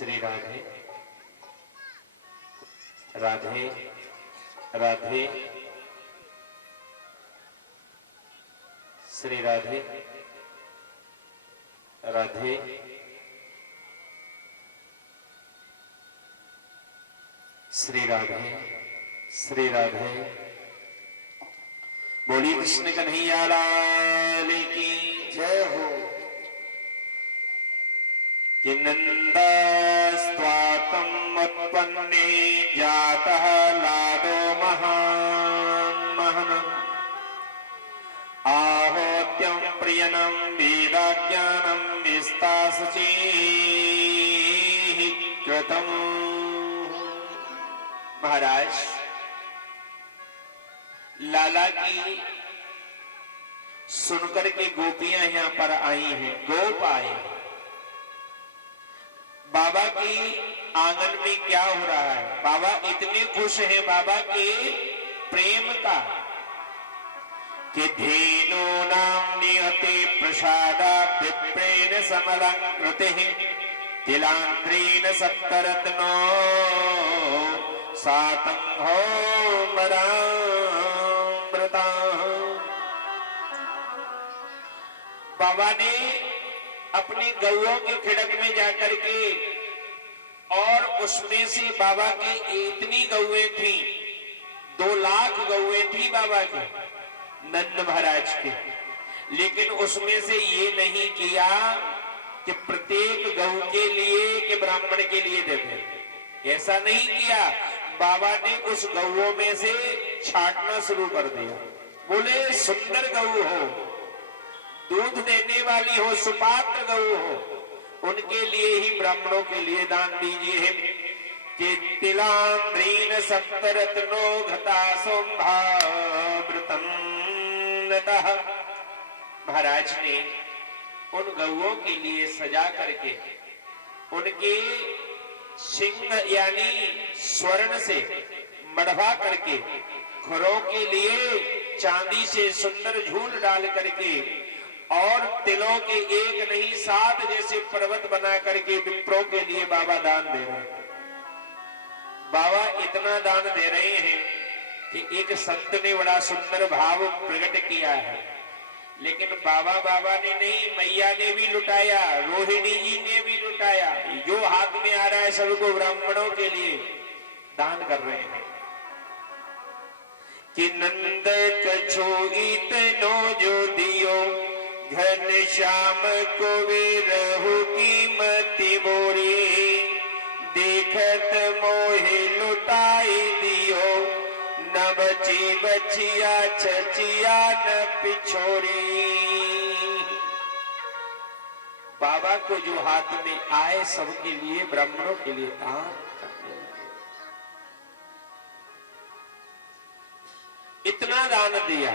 श्री राधे राधे राधे श्री राधे राधे श्री राधे श्री राधे। बोली कृष्ण कन्हैया लाल की जय हो। कि नंदस्त्वातम् उत्पन्ने जातः लादो महान् महन् आहोत्यं प्रियनं वेदाज्ञानं विस्तासुचीः कृतम्। महाराज लाला की सुनकर के गोपियां यहां पर आई हैं, गोप आए हैं। बाबा की आंगन में क्या हो रहा है? बाबा इतने खुश हैं बाबा के प्रेम का कि धेनो नाम नियते प्रसादा विप्रेण समलंकृतिः तिलांत्रेण सप्तरत्नो सातंहो मरामृता। बाबा ने अपनी गौओं के खिड़क में जाकर के और उसमें से बाबा की इतनी गौएं थी, 2 लाख गौएं थी बाबा के नंद महाराज के। लेकिन उसमें से ये नहीं किया कि प्रत्येक गौ के लिए कि ब्राह्मण के लिए देते, ऐसा नहीं किया। बाबा ने उस गौओं में से छांटना शुरू कर दिया। बोले सुंदर गौ हो, दूध देने वाली हो, सुपात्र गौ हो, उनके लिए ही ब्राह्मणों के लिए दान दीजिए। कि तिलांद्रीन सप्तरत्नो घता सोमभावृतम नतः। महाराज ने उन गौओं के लिए सजा करके उनके सिंह यानी स्वर्ण से मढ़वा करके खुरों के लिए चांदी से सुंदर झूल डाल करके और तिलों के 1 नहीं 7 जैसे पर्वत बना करके विप्रों के लिए बाबा दान दे रहे हैं। बाबा इतना दान दे रहे हैं कि एक संत ने बड़ा सुंदर भाव प्रकट किया है। लेकिन बाबा ने नहीं, मैया ने भी लुटाया, रोहिणी जी ने भी लुटाया। जो हाथ में आ रहा है सबको ब्राह्मणों के लिए दान कर रहे हैं। कि नंद कछो इतनो जो दियो घन श्याम को वे रहु कीमती बोरी देखत मोहे लुटाई दियो न बची बचिया छचिया न पिछोरी। बाबा को जो हाथ में आए सबके लिए ब्राह्मणों के लिए दान करने लगे। इतना दान दिया।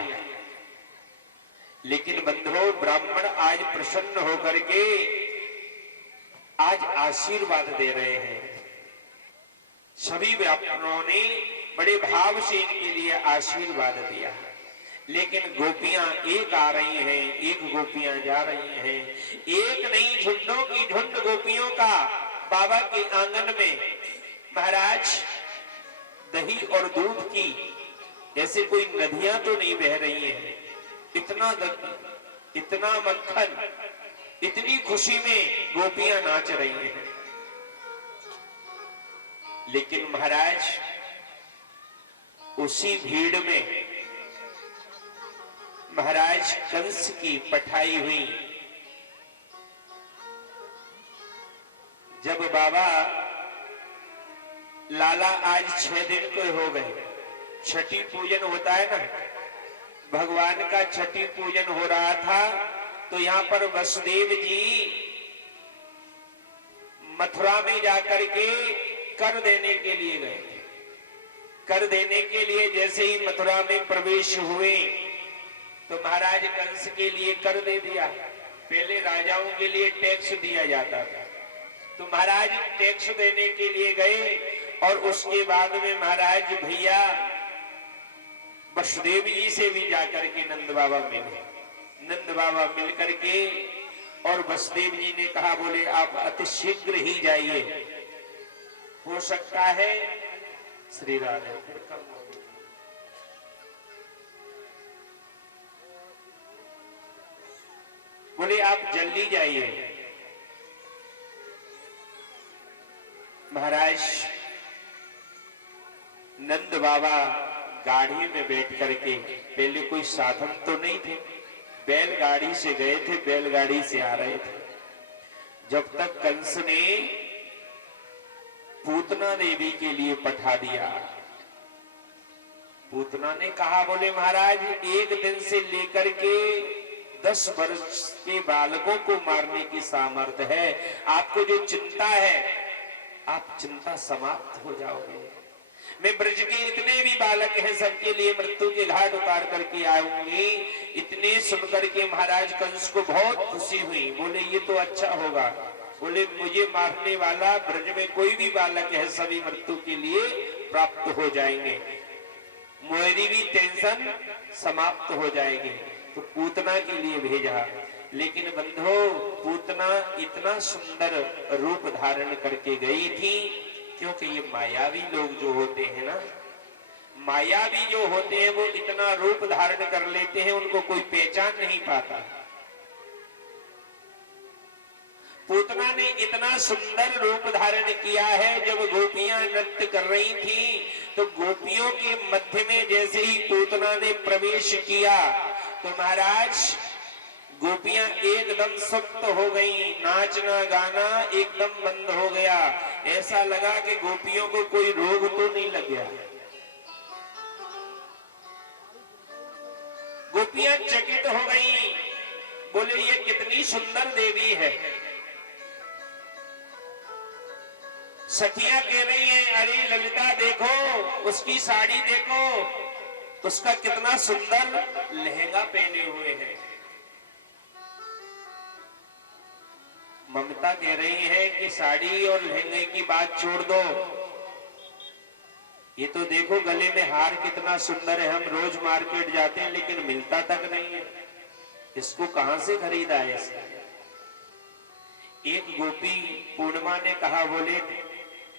लेकिन बंधुओं ब्राह्मण आज प्रसन्न होकर के आज आशीर्वाद दे रहे हैं। सभी ब्राह्मणों ने बड़े भाव से इनके लिए आशीर्वाद दिया। लेकिन गोपियां एक आ रही हैं, एक गोपियां जा रही हैं। एक नहीं झुंडों की झुंड गोपियों का बाबा के आंगन में महाराज दही और दूध की ऐसे कोई नदियां तो नहीं बह रही हैं। इतना दही, इतना मक्खन, इतनी खुशी में गोपियां नाच रही हैं। लेकिन महाराज उसी भीड़ में महाराज कंस की पठाई हुई। जब बाबा लाला आज 6 दिन को हो गए, छठी पूजन होता है ना, भगवान का छठी पूजन हो रहा था। तो यहां पर वसुदेव जी मथुरा में जाकर के कर देने के लिए गए थे। कर देने के लिए जैसे ही मथुरा में प्रवेश हुए तो महाराज कंस के लिए कर दे दिया। पहले राजाओं के लिए टैक्स दिया जाता था, तो महाराज टैक्स देने के लिए गए। और उसके बाद में महाराज भैया वसुदेव जी से भी जाकर के नंद बाबा मिले। नंद बाबा मिलकर के और वसुदेव जी ने कहा, बोले आप अति शीघ्र ही जाइए हो सकता है श्री राधे बोले आप जल्दी जाइए। महाराज नंद बाबा गाड़ी में बैठ करके, पहले कोई साधन तो नहीं थे, बैलगाड़ी से गए थे, बैलगाड़ी से आ रहे थे। जब तक कंस ने पूतना देवी के लिए पठा दिया, पूतना ने कहा बोले महाराज एक दिन से लेकर के 10 वर्ष के बालकों को मारने की सामर्थ्य है, आपको जो चिंता है आप चिंता समाप्त हो जाओगे। मैं ब्रज के इतने भी बालक हैं सबके लिए मृत्यु के घाट उतार करके आऊंगी। इतने सुनकर के महाराज कंस को बहुत खुशी हुई, बोले ये तो अच्छा होगा, बोले मुझे मारने वाला ब्रज में कोई भी बालक है सभी मृत्यु के लिए प्राप्त हो जाएंगे, मेरी भी टेंशन समाप्त हो जाएगी। तो पूतना के लिए भेजा, लेकिन बंधो पूतना इतना सुंदर रूप धारण करके गई थी, क्योंकि ये मायावी लोग जो होते हैं ना, मायावी जो होते हैं वो इतना रूप धारण कर लेते हैं उनको कोई पहचान नहीं पाता। पूतना ने इतना सुंदर रूप धारण किया है, जब गोपियां नृत्य कर रही थी तो गोपियों के मध्य में जैसे ही पूतना ने प्रवेश किया तो महाराज गोपियां एकदम सुप्त हो गईं, नाचना गाना एकदम बंद हो गया। ऐसा लगा कि गोपियों को कोई रोग तो नहीं लग गया। गोपियां चकित हो गईं, बोले ये कितनी सुंदर देवी है। सखियां कह रही हैं अरे ललिता देखो, उसकी साड़ी देखो, उसका कितना सुंदर लहंगा पहने हुए हैं। ममता कह रही है कि साड़ी और लहंगे की बात छोड़ दो, ये तो देखो गले में हार कितना सुंदर है, हम रोज मार्केट जाते हैं लेकिन मिलता तक नहीं है, इसको कहां से खरीदा है। एक गोपी पूर्णिमा ने कहा बोले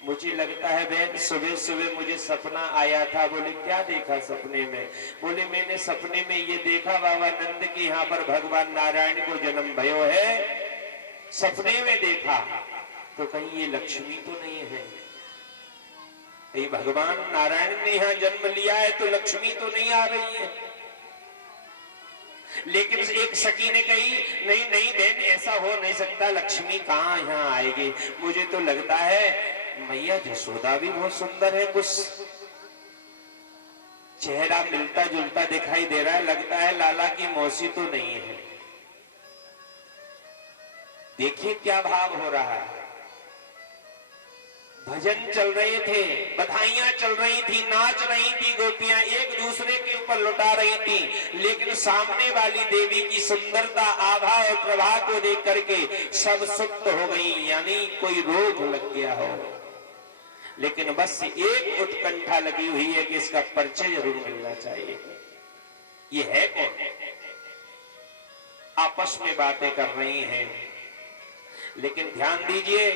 मुझे लगता है बहन सुबह सुबह मुझे सपना आया था। बोले क्या देखा सपने में? बोले मैंने सपने में ये देखा बाबा नंद के यहाँ पर भगवान नारायण को जन्म भयो है, सपने में देखा। तो कहीं ये लक्ष्मी तो नहीं है, कहीं भगवान नारायण ने यहाँ जन्म लिया है तो लक्ष्मी तो नहीं आ रही है। लेकिन एक सखी ने कही नहीं नहीं बहन ऐसा हो नहीं सकता, लक्ष्मी कहाँ यहाँ आएगी, मुझे तो लगता है मैया यशोदा भी बहुत सुंदर है, कुछ चेहरा मिलता जुलता दिखाई दे रहा है, लगता है लाला की मौसी तो नहीं है। देखिए क्या भाव हो रहा है। भजन चल रहे थे, बधाइयां चल रही थी, नाच रही थी, गोपियां एक दूसरे के ऊपर लुटा रही थी, लेकिन सामने वाली देवी की सुंदरता आभा और प्रभा को देख करके सब सुप्त हो गई, यानी कोई रोग लग गया हो। लेकिन बस एक उत्कंठा लगी हुई है कि इसका परिचय जरूर मिलना चाहिए। ये है कौन? आपस में बातें कर रही हैं, लेकिन ध्यान दीजिए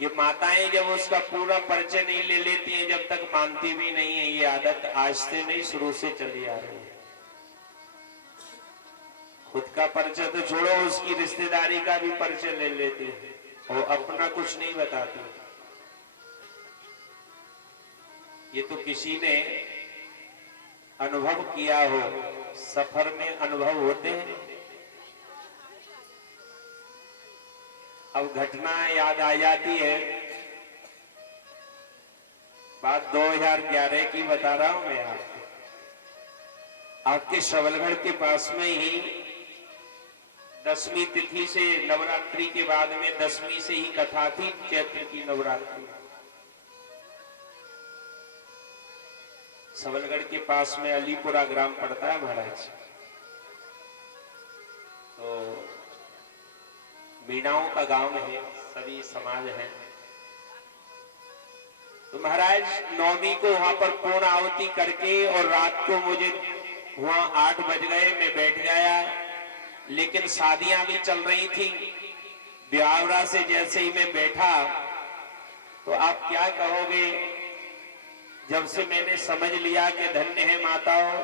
ये माताएं जब उसका पूरा परिचय नहीं ले लेती हैं, जब तक मानती भी नहीं है, ये आदत आज से नहीं शुरू से चली आ रही है। खुद का परिचय तो छोड़ो, उसकी रिश्तेदारी का भी परिचय ले लेती है और अपना कुछ नहीं बताती। ये तो किसी ने अनुभव किया हो, सफर में अनुभव होते हैं। अब घटना याद आ जाती है, बात 2011 की बता रहा हूं मैं आपको। आपके सबलगढ़ के पास में ही 10वीं तिथि से नवरात्रि के बाद में 10वीं से ही कथा थी, चैत्र की नवरात्रि। सबलगढ़ के पास में अलीपुरा ग्राम पड़ता है महाराज। तो मीणाओं का गांव है, सभी समाज है। तो महाराज नौमी को वहां पर पूर्ण आहुति करके और रात को मुझे वहां 8 बज गए, मैं बैठ गया, लेकिन शादियां भी चल रही थी। ब्यावरा से जैसे ही मैं बैठा तो आप क्या कहोगे जब से मैंने समझ लिया कि धन्य है माताओं,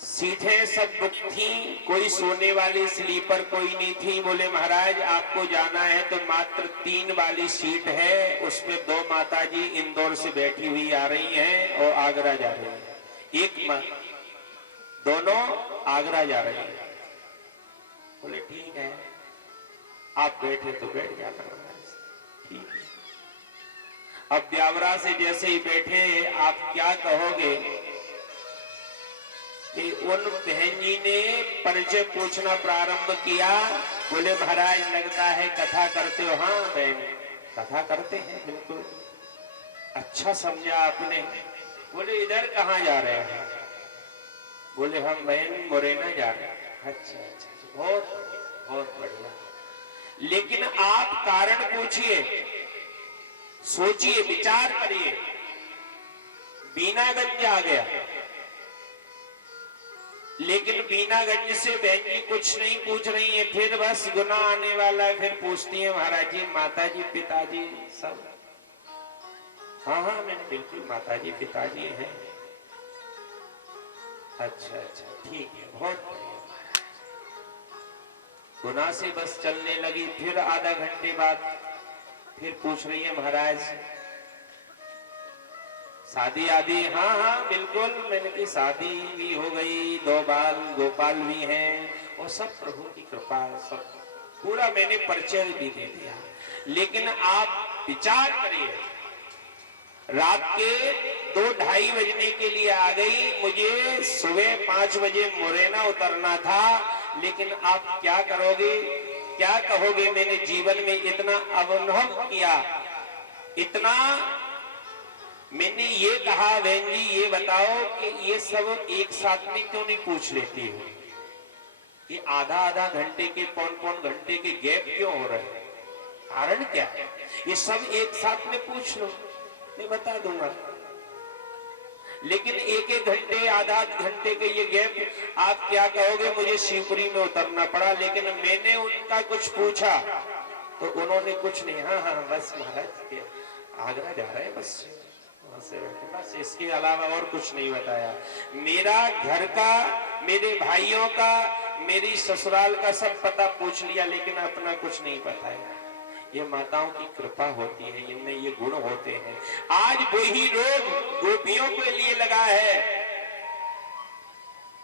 सीटें सब बुक थी, कोई सोने वाली स्लीपर कोई नहीं थी। बोले महाराज आपको जाना है तो मात्र 3 वाली सीट है, उसमें 2 माताजी इंदौर से बैठी हुई आ रही हैं और आगरा जा रही है। दोनों आगरा जा रही है। बोले ठीक है, आप बैठे तो बैठ जाना। ठीक है। अब ब्यावरा से जैसे ही बैठे, आप क्या कहोगे कि उन बहन जी ने परिचय पूछना प्रारंभ किया। बोले महाराज लगता है कथा करते हो। हाँ बहन कथा करते हैं, बिल्कुल अच्छा समझा आपने। बोले इधर कहाँ जा रहे हैं? बोले हम बहन मुरैना जा रहे हैं। अच्छा अच्छा, बहुत बढ़िया। लेकिन आप कारण पूछिए, सोचिए, विचार करिए। बीनागंज आ गया, लेकिन बीनागंज से बहन जी कुछ नहीं पूछ रही है, फिर बस गुनाह आने वाला है। फिर पूछती है महाराज जी माताजी पिताजी सब? हाँ हाँ मैंने बिल्कुल माताजी पिताजी हैं। अच्छा अच्छा ठीक है, बहुत बढ़िया। गुनाह से बस चलने लगी। फिर आधा घंटे बाद फिर पूछ रही है महाराज शादी आदि? हाँ हाँ बिल्कुल, मैंने की शादी भी हो गई, 2 बाल गोपाल भी हैं और सब प्रभु की कृपा, सब पूरा मैंने परिचय भी दे दिया। लेकिन आप विचार करिए, रात के 2-2:30 बजने के लिए आ गई, मुझे सुबह 5 बजे मुरैना उतरना था। लेकिन आप क्या करोगे, क्या कहोगे? मैंने जीवन में इतना अनुभव किया, इतना मैंने ये कहा बहन जी ये बताओ कि ये सब एक साथ में क्यों नहीं पूछ लेती हो? ये आधा घंटे के, पौन घंटे के गैप क्यों हो रहे हैं? कारण क्या है? ये सब एक साथ में पूछ लो, मैं बता दूंगा। लेकिन 1-1 घंटे, आधा घंटे के ये गैप, आप क्या कहोगे? मुझे शिवपुरी में उतरना पड़ा, लेकिन मैंने उनका कुछ पूछा तो उन्होंने कुछ नहीं, हाँ हाँ बस महाराज आगरा जा रहे हैं बस बस, इसके अलावा और कुछ नहीं बताया। मेरा घर का, मेरे भाइयों का, मेरी ससुराल का सब पता पूछ लिया, लेकिन अपना कुछ नहीं बताया। ये माताओं की कृपा होती है, इनमें ये गुण होते हैं। आज वही रोग गोपियों के लिए लगा है।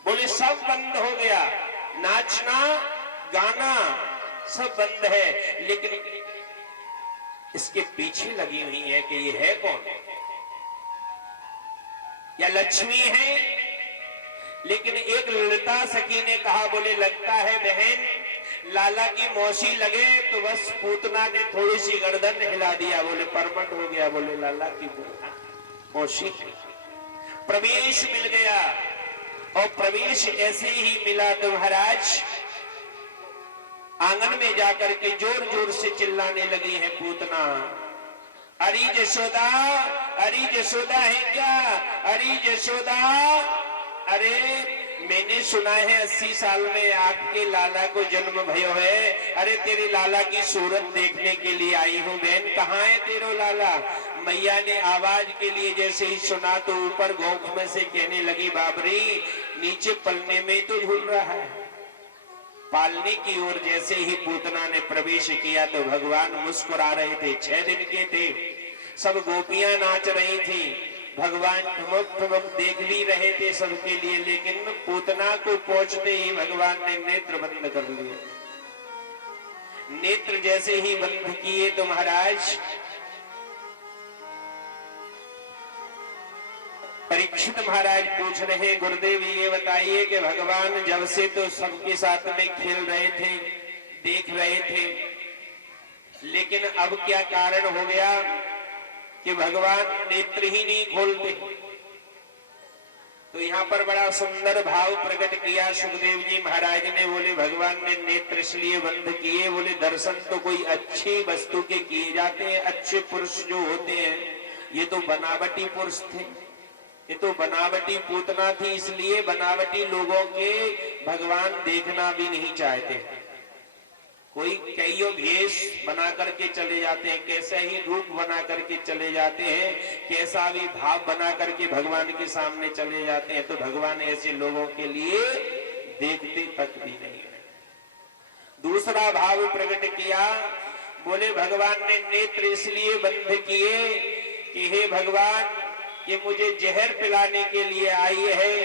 बोले सब बंद हो गया, नाचना गाना सब बंद है, लेकिन इसके पीछे लगी हुई है कि ये है कौन? या लक्ष्मी है? लेकिन एक ललिता सखी ने कहा, बोले लगता है बहन लाला की मौसी लगे तो बस पूतना ने थोड़ी सी गर्दन हिला दिया। बोले परमट हो गया। बोले लाला की मौसी प्रवेश मिल गया, और प्रवेश ऐसे ही मिला तो महाराज आंगन में जाकर के जोर जोर से चिल्लाने लगी है पूतना, अरे जशोदा, अरे जशोदा है क्या? अरे जशोदा, अरे मैंने सुना है 80 साल में आपके लाला को जन्म भयो है। अरे तेरे लाला की सूरत देखने के लिए आई हूँ बहन, कहाँ है तेरो लाला? मैया ने आवाज के लिए जैसे ही सुना तो ऊपर गोख में से कहने लगी, बाबरी नीचे पलने में तो झूल रहा है। पालने की ओर जैसे ही पूतना ने प्रवेश किया तो भगवान मुस्कुरा रहे थे। 6 दिन के थे, सब गोपियां नाच रही थी, भगवान ठुमक ठुमक देख भी रहे थे सबके लिए। लेकिन पूतना को पहुंचते ही भगवान ने नेत्र बंद कर लिए। नेत्र जैसे ही बंद किए तो महाराज परीक्षित महाराज पूछ रहे, गुरुदेव ये बताइए कि भगवान जब से तो सबके साथ में खेल रहे थे, देख रहे थे, लेकिन अब क्या कारण हो गया कि भगवान नेत्र ही नहीं खोलते? तो यहाँ पर बड़ा सुंदर भाव प्रकट किया सुखदेव जी महाराज ने। बोले भगवान ने नेत्र इसलिए बंद किए, बोले दर्शन तो कोई अच्छी वस्तु के किए जाते हैं। अच्छे पुरुष जो होते हैं ये तो बनावटी पुरुष थे, ये तो बनावटी पूतना थी, इसलिए बनावटी लोगों के भगवान देखना भी नहीं चाहते। कोई कईयों भेष बना करके चले जाते हैं, कैसा ही रूप बना करके चले जाते हैं, कैसा भी भाव बना करके भगवान के सामने चले जाते हैं, तो भगवान ऐसे लोगों के लिए देखते तक भी नहीं है। दूसरा भाव प्रकट किया, बोले भगवान ने नेत्र इसलिए बंद किए कि हे भगवान, ये मुझे जहर पिलाने के लिए आई है,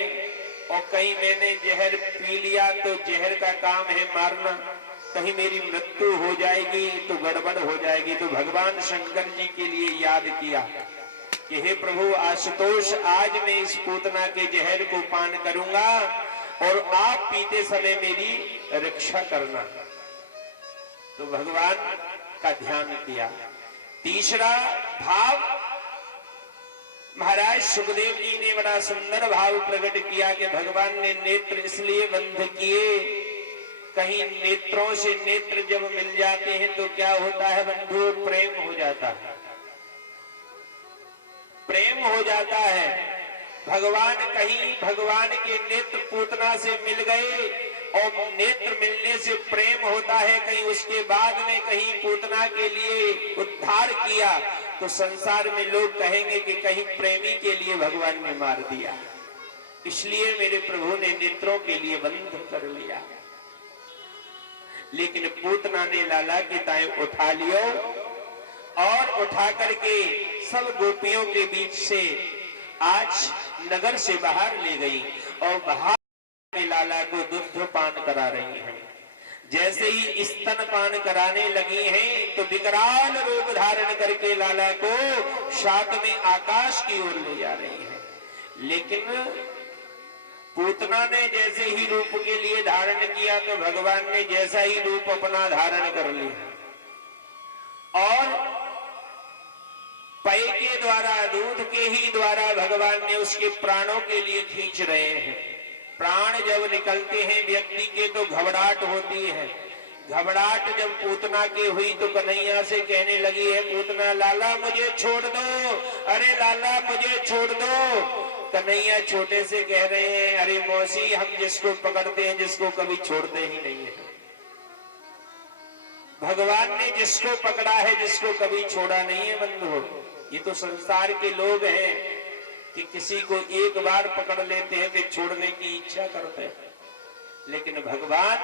और कहीं मैंने जहर पी लिया तो जहर का काम है मारना, कहीं मेरी मृत्यु हो जाएगी तो गड़बड़ हो जाएगी। तो भगवान शंकर जी के लिए याद किया कि हे प्रभु आशुतोष, आज मैं इस पूतना के जहर को पान करूंगा और आप पीते समय मेरी रक्षा करना। तो भगवान का ध्यान किया। तीसरा भाव, महाराज सुखदेव जी ने बड़ा सुंदर भाव प्रकट किया कि भगवान ने नेत्र इसलिए बंद किए, कहीं नेत्रों से नेत्र जब मिल जाते हैं तो क्या होता है बंधु, प्रेम हो जाता है, प्रेम हो जाता है। भगवान कहीं भगवान के नेत्र पूतना से मिल गए और नेत्र मिलने से प्रेम होता है, कहीं उसके बाद में कहीं पूतना के लिए उद्धार किया तो संसार में लोग कहेंगे कि कहीं प्रेमी के लिए भगवान ने मार दिया, इसलिए मेरे प्रभु ने नेत्रों के लिए बंद कर लिया। लेकिन पूतना ने लाला की ताई उठा लियो और उठा करके सब गोपियों के बीच से आज नगर से बाहर ले गई और बाहर में लाला को दुग्ध पान करा रही हैं। जैसे ही स्तन पान कराने लगी हैं तो विकराल रूप धारण करके लाला को सातवें आकाश की ओर ले जा रही हैं। लेकिन पूतना ने जैसे ही रूप के लिए धारण किया तो भगवान ने जैसा ही रूप अपना धारण कर लिया और पै के द्वारा, दूध के ही द्वारा भगवान ने उसके प्राणों के लिए खींच रहे हैं। प्राण जब निकलते हैं व्यक्ति के तो घबराहट होती है। घबराहट जब पूतना की हुई तो कन्हैया से कहने लगी है पूतना, लाला मुझे छोड़ दो, अरे लाला मुझे छोड़ दो। कन्हैया छोटे से कह रहे हैं, अरे मौसी, हम जिसको पकड़ते हैं जिसको कभी छोड़ते ही नहीं है। भगवान ने जिसको पकड़ा है जिसको कभी छोड़ा नहीं है बंधु। ये तो संसार के लोग हैं कि किसी को एक बार पकड़ लेते हैं फिर छोड़ने की इच्छा करते हैं, लेकिन भगवान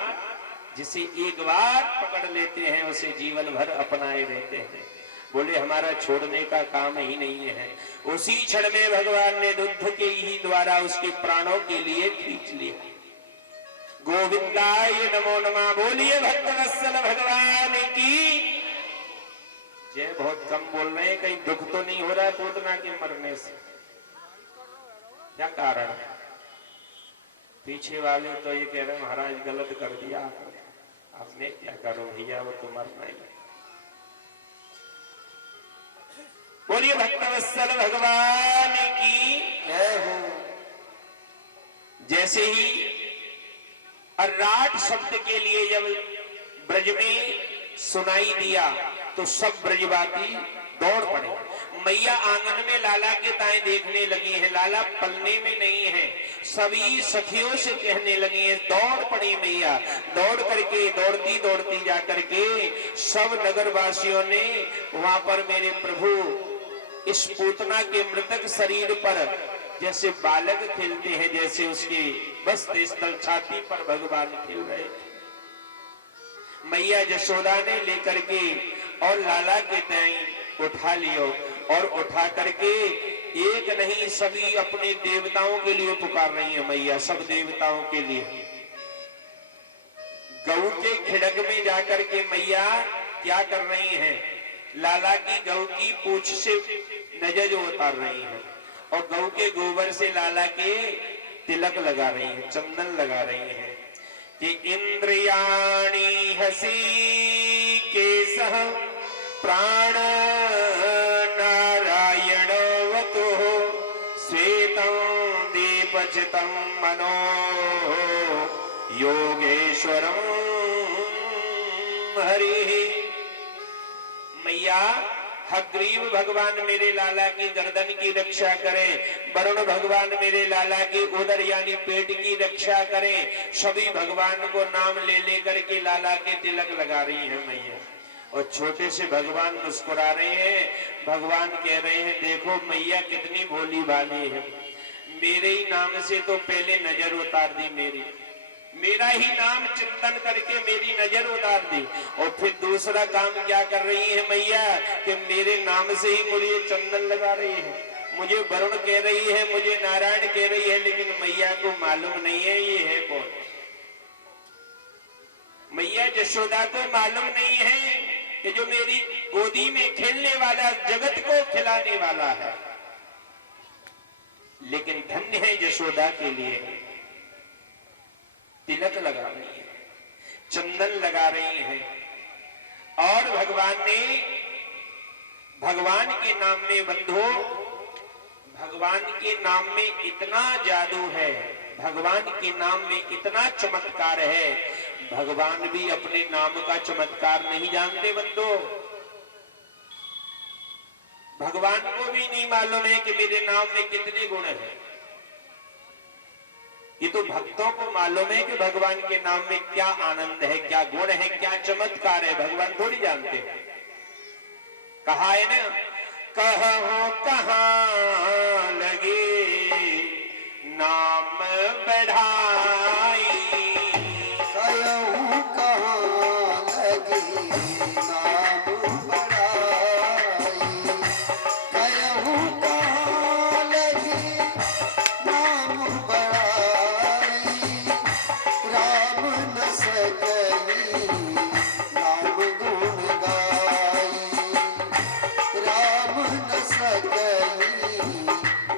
जिसे एक बार पकड़ लेते हैं उसे जीवन भर अपनाए रहते हैं। बोले हमारा छोड़ने का काम ही नहीं है। उसी क्षण में भगवान ने दुग्ध के ही द्वारा उसके प्राणों के लिए खींच लिया। गोविंदाय नमो नमः। बोलिए भक्तवत्सल भगवान की जय। बहुत कम बोल रहे हैं, कहीं दुख तो नहीं हो रहा है पूतना के मरने से? क्या कारण है? पीछे वाले तो ये कह रहे हैं महाराज गलत कर दिया आपने, क्या करो भैया, वो तो मरना ही। बोलिए भक्तवत्सल भगवान की जय हो। जैसे ही अर्राट शब्द के लिए जब ब्रज में सुनाई दिया तो सब ब्रजवासी दौड़ पड़े। मैया आंगन में लाला के ताएं देखने लगी हैं, लाला पलने में नहीं है। सभी सखियों से कहने लगी हैं, दौड़ पड़ी मैया। दौड़ करके दौड़ती दौड़ती जा करके सब नगरवासियों ने वहां पर मेरे प्रभु इस पूतना के मृतक शरीर पर जैसे बालक खेलते हैं, जैसे उसके वस्त्र स्थल छाती पर भगवान खेल रहे थे। मैया यशोदा ने लेकर के और लाला के ताई उठा लियो और उठा करके एक नहीं सभी अपने देवताओं के लिए पुकार रही है मैया, सब देवताओं के लिए। गऊ के खिड़क में जाकर के मैया क्या कर रही हैं? लाला की गऊ की पूंछ से नजर उतार रही हैं और गऊ के गोबर से लाला के तिलक लगा रही हैं, चंदन लगा रही हैं कि इंद्रियाणी हसी केसह प्राण नारायणवतो श्वेतं दीपचितं मनो योगेश्वरं हरि। मैया हग्रीव भगवान मेरे लाला की गर्दन की रक्षा करें, वरुण भगवान मेरे लाला की उदर यानी पेट की रक्षा करें। सभी भगवान को नाम ले लेकर के लाला के तिलक लगा रही है मैया। और छोटे से भगवान मुस्कुरा रहे हैं। भगवान कह रहे हैं देखो मैया कितनी भोली भाली है, मेरे ही नाम से तो पहले नजर उतार दी मेरी, मेरा ही नाम चिंतन करके मेरी नजर उतार दी। और फिर दूसरा काम क्या कर रही है मैया कि मेरे नाम से ही मुझे चंदन लगा रही है। मुझे वरुण कह रही है, मुझे नारायण कह रही है, लेकिन मैया को मालूम नहीं है ये है कौन। मैया यशोदा को मालूम नहीं है कि जो मेरी गोदी में खेलने वाला, जगत को खिलाने वाला है। लेकिन धन्य है यशोदा के लिए, तिलक लगा रही है, चंदन लगा रही है। और भगवान ने, भगवान के नाम में बंधो, भगवान के नाम में इतना जादू है, भगवान के नाम में इतना चमत्कार है। भगवान भी अपने नाम का चमत्कार नहीं जानते बंधो। भगवान को भी नहीं मालूम है कि मेरे नाम में कितने गुण हैं। ये तो भक्तों को मालूम है कि भगवान के नाम में क्या आनंद है, क्या गुण है, क्या चमत्कार है। भगवान थोड़ी जानते हैं। कहा है ना, कहो कहां लगे नाम बढ़ाई, कहूं कहां लगे नाम बढ़ाई, कहूं कहां लगे नाम बढ़ाई, राम न सकली नाम गुण गाई, राम न सकली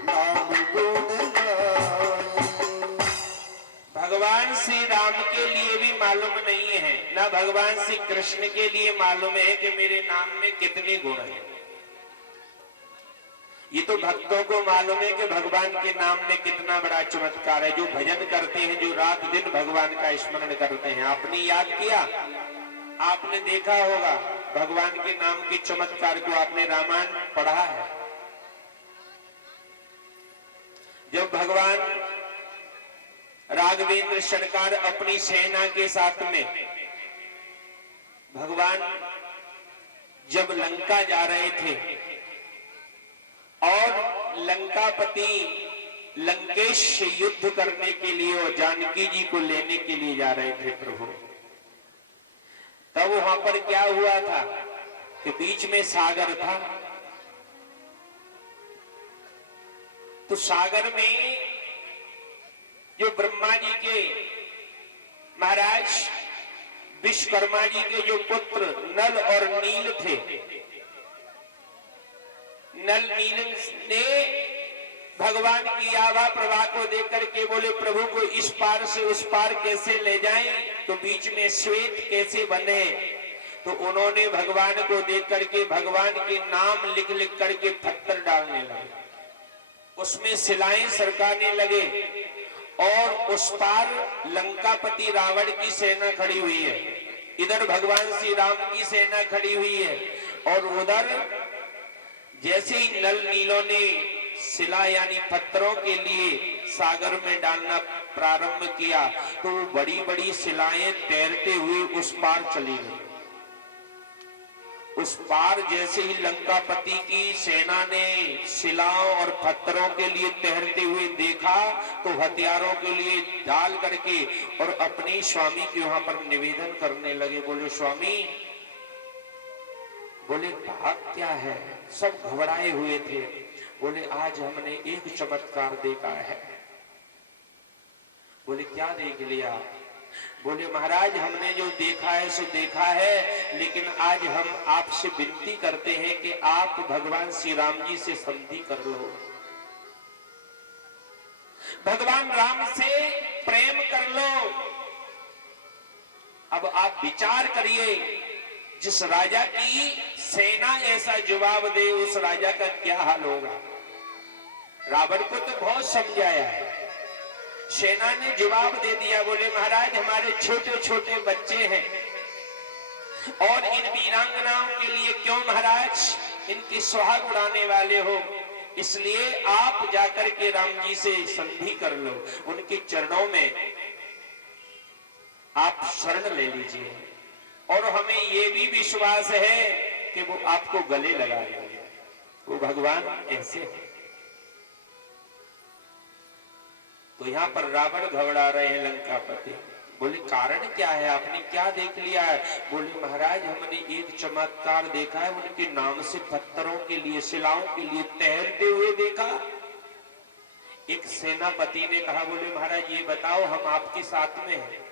नाम गुण गाई। भगवान श्री राम के लिए भी मालूम नहीं है, ना भगवान श्री कृष्ण के लिए मालूम है कि मेरे नाम में कितने गुण हैं। ये तो भक्तों को मालूम है कि भगवान के नाम में कितना बड़ा चमत्कार है। जो भजन करते हैं, जो रात दिन भगवान का स्मरण करते हैं। आपने याद किया, आपने देखा होगा भगवान के नाम के चमत्कार को, आपने रामायण पढ़ा है। जब भगवान राघवेंद्र सरकार अपनी सेना के साथ में, भगवान जब लंका जा रहे थे और लंकापति लंकेश से युद्ध करने के लिए और जानकी जी को लेने के लिए जा रहे थे प्रभु, तब वहां पर क्या हुआ था कि बीच में सागर था। तो सागर में जो ब्रह्मा जी के महाराज विश्वकर्मा जी के जो पुत्र नल और नील थे, नल नील ने भगवान की आभा प्रभा को देख करके बोले प्रभु को इस पार से उस पार कैसे ले जाएं, तो बीच में श्वेत कैसे बने। तो उन्होंने भगवान को देख करके भगवान के नाम लिख लिख करके पत्थर डालने लगे, उसमें शिलाएं सरकाने लगे। और उस पार लंकापति रावण की सेना खड़ी हुई है, इधर भगवान श्री राम की सेना खड़ी हुई है। और उधर जैसे ही नल नीलों ने शिला यानी पत्थरों के लिए सागर में डालना प्रारंभ किया, तो वो बड़ी बड़ी शिलाएं तैरते हुए उस पार चली गई। उस पार जैसे ही लंकापति की सेना ने शिलाओं और पत्थरों के लिए तैरते हुए देखा, तो हथियारों के लिए डाल करके और अपने स्वामी के वहां पर निवेदन करने लगे। बोले स्वामी, बोले बात क्या है? सब घबराए हुए थे। बोले आज हमने एक चमत्कार देखा है। बोले क्या देख लिया? बोले महाराज हमने जो देखा है सो देखा है, लेकिन आज हम आपसे विनती करते हैं कि आप भगवान श्री राम जी से संधि कर लो, भगवान राम से प्रेम कर लो। अब आप विचार करिए, जिस राजा की सेना ऐसा जवाब दे उस राजा का क्या हाल होगा। रावण को तो बहुत समझाया है, सेना ने जवाब दे दिया। बोले महाराज हमारे छोटे छोटे बच्चे हैं और इन वीरांगनाओं के लिए क्यों महाराज इनकी सुहाग उड़ाने वाले हो, इसलिए आप जाकर के राम जी से संधि कर लो, उनके चरणों में आप शरण ले लीजिए। और हमें ये भी विश्वास है कि वो आपको गले लगा लेंगे, वो भगवान ऐसे है। तो यहां पर रावण घबरा रहे हैं लंकापति। बोले कारण क्या है, आपने क्या देख लिया है? बोले महाराज हमने एक चमत्कार देखा है, उनके नाम से पत्थरों के लिए, शिलाओं के लिए तैरते हुए देखा। एक सेनापति ने कहा, बोले महाराज ये बताओ हम आपके साथ में हैं,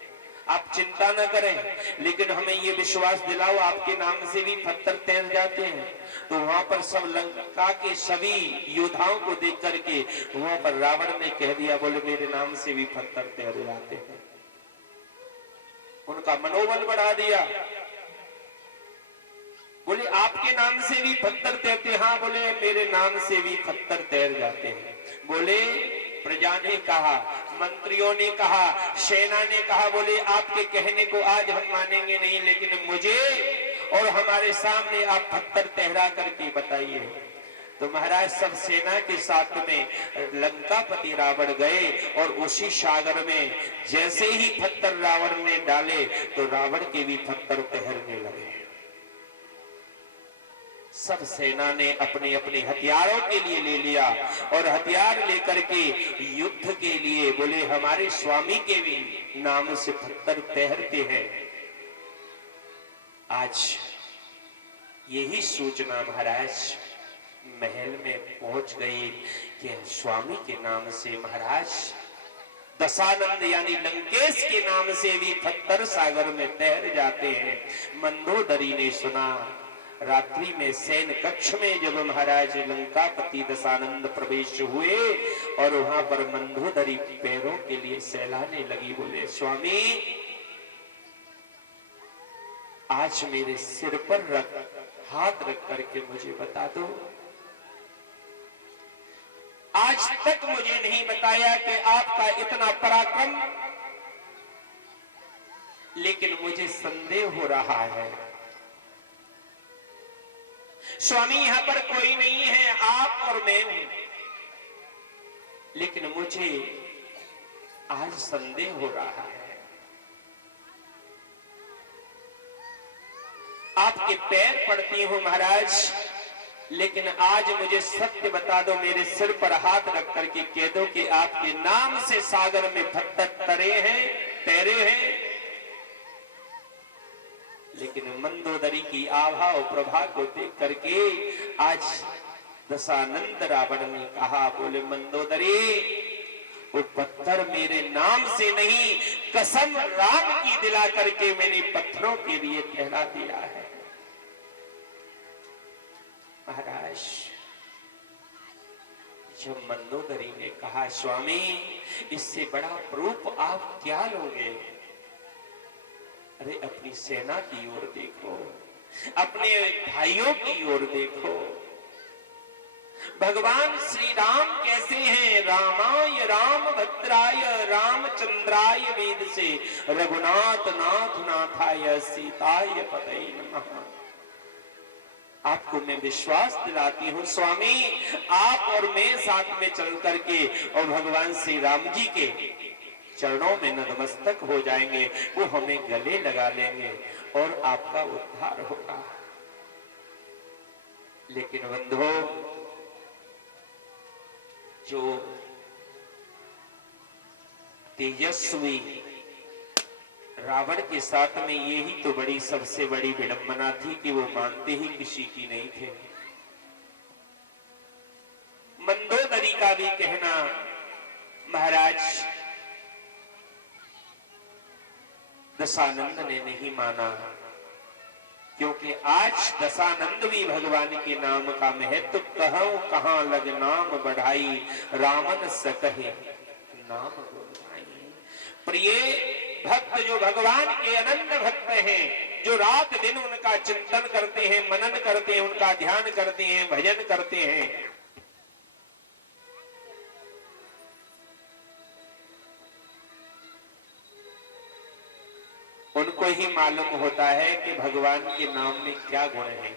आप चिंता न करें, लेकिन हमें ये विश्वास दिलाओ आपके नाम से भी पत्थर तैर जाते हैं। तो वहां पर सब लंका के सभी योद्धाओं को देख करके वहां पर रावण ने कह दिया, बोले मेरे नाम से भी पत्थर तैर जाते हैं। उनका मनोबल बढ़ा दिया। बोले आपके नाम से भी पत्थर तैरते? हाँ। बोले मेरे नाम से भी पत्थर तैर जाते हैं। बोले प्रजा ने कहा, मंत्रियों ने कहा, सेना ने कहा, बोले आपके कहने को आज हम मानेंगे नहीं, लेकिन मुझे और हमारे सामने आप पत्थर तैरा करके बताइए। तो महाराज सब सेना के साथ में लंकापति रावण गए और उसी सागर में जैसे ही पत्थर रावण ने डाले तो रावण के भी पत्थर तैरने लगे। सब सेना ने अपने अपने हथियारों के लिए ले लिया और हथियार लेकर के युद्ध के लिए, बोले हमारे स्वामी के भी नाम से पत्थर तैरते हैं। आज यही सूचना महाराज महल में पहुंच गई कि स्वामी के नाम से महाराज दशानंद यानी लंकेश के नाम से भी पत्थर सागर में तैर जाते हैं। मंदोदरी ने सुना। रात्रि में सैन कक्ष में जब महाराज लंकापति दशानंद प्रवेश हुए और वहां पर मंदोदरी पैरों के लिए सहलाने लगी। बोले स्वामी आज मेरे सिर पर हाथ रख करके मुझे बता दो, आज तक मुझे नहीं बताया कि आपका इतना पराक्रम, लेकिन मुझे संदेह हो रहा है। स्वामी यहां पर कोई नहीं है, आप और मैं हूं, लेकिन मुझे आज संदेह हो रहा है। आपके पैर पड़ती हूं महाराज, लेकिन आज मुझे सत्य बता दो, मेरे सिर पर हाथ रख करके कह दो कि आपके नाम से सागर में पत्थर तैरे हैं। लेकिन मंदोदरी की आभा और प्रभा को देख करके आज दशानंद रावण ने कहा, बोले मंदोदरी वो पत्थर मेरे नाम से नहीं, कसम राम की दिला करके मैंने पत्थरों के लिए ठहरा दिया है। महाराज जब मंदोदरी ने कहा स्वामी इससे बड़ा प्रूफ आप क्या लोगे? अरे अपनी सेना की ओर देखो, अपने भाइयों की ओर देखो, भगवान श्री राम कैसे हैं? रामाय राम भद्राय रामचंद्राय वेद से रघुनाथ नाथ नाथाय सीताय पतये नमः। आपको मैं विश्वास दिलाती हूँ स्वामी, आप और मैं साथ में चल करके और भगवान श्री राम जी के चरणों में नतमस्तक हो जाएंगे, वो हमें गले लगा लेंगे और आपका उद्धार होगा। लेकिन बंधुओं, जो तेजस्वी रावण के साथ में यही तो बड़ी सबसे बड़ी विडंबना थी कि वो मानते ही किसी की नहीं थे। मंदोदरी का भी कहना महाराज दशानंद ने नहीं माना, क्योंकि आज दशानंद भी भगवान के नाम का महत्व कहूं कहां लग नाम बढ़ाई, रामन सकहे नाम गुणगाई। प्रिय भक्त जो भगवान के अनंत भक्त हैं, जो रात दिन उनका चिंतन करते हैं, मनन करते हैं, उनका ध्यान करते हैं, भजन करते हैं, उनको ही मालूम होता है कि भगवान के नाम में क्या गुण है।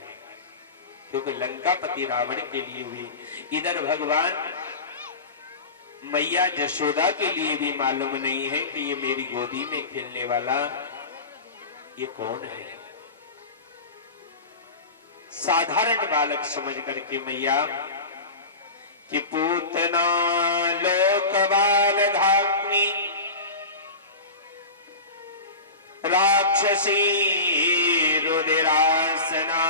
क्योंकि लंकापति रावण के लिए हुई। इधर भगवान मैया जशोदा के लिए भी मालूम नहीं है कि ये मेरी गोदी में खेलने वाला ये कौन है। साधारण बालक समझ करके मैया कि पूतना लोकबाल धाग्नि राक्षसी रुदिरासना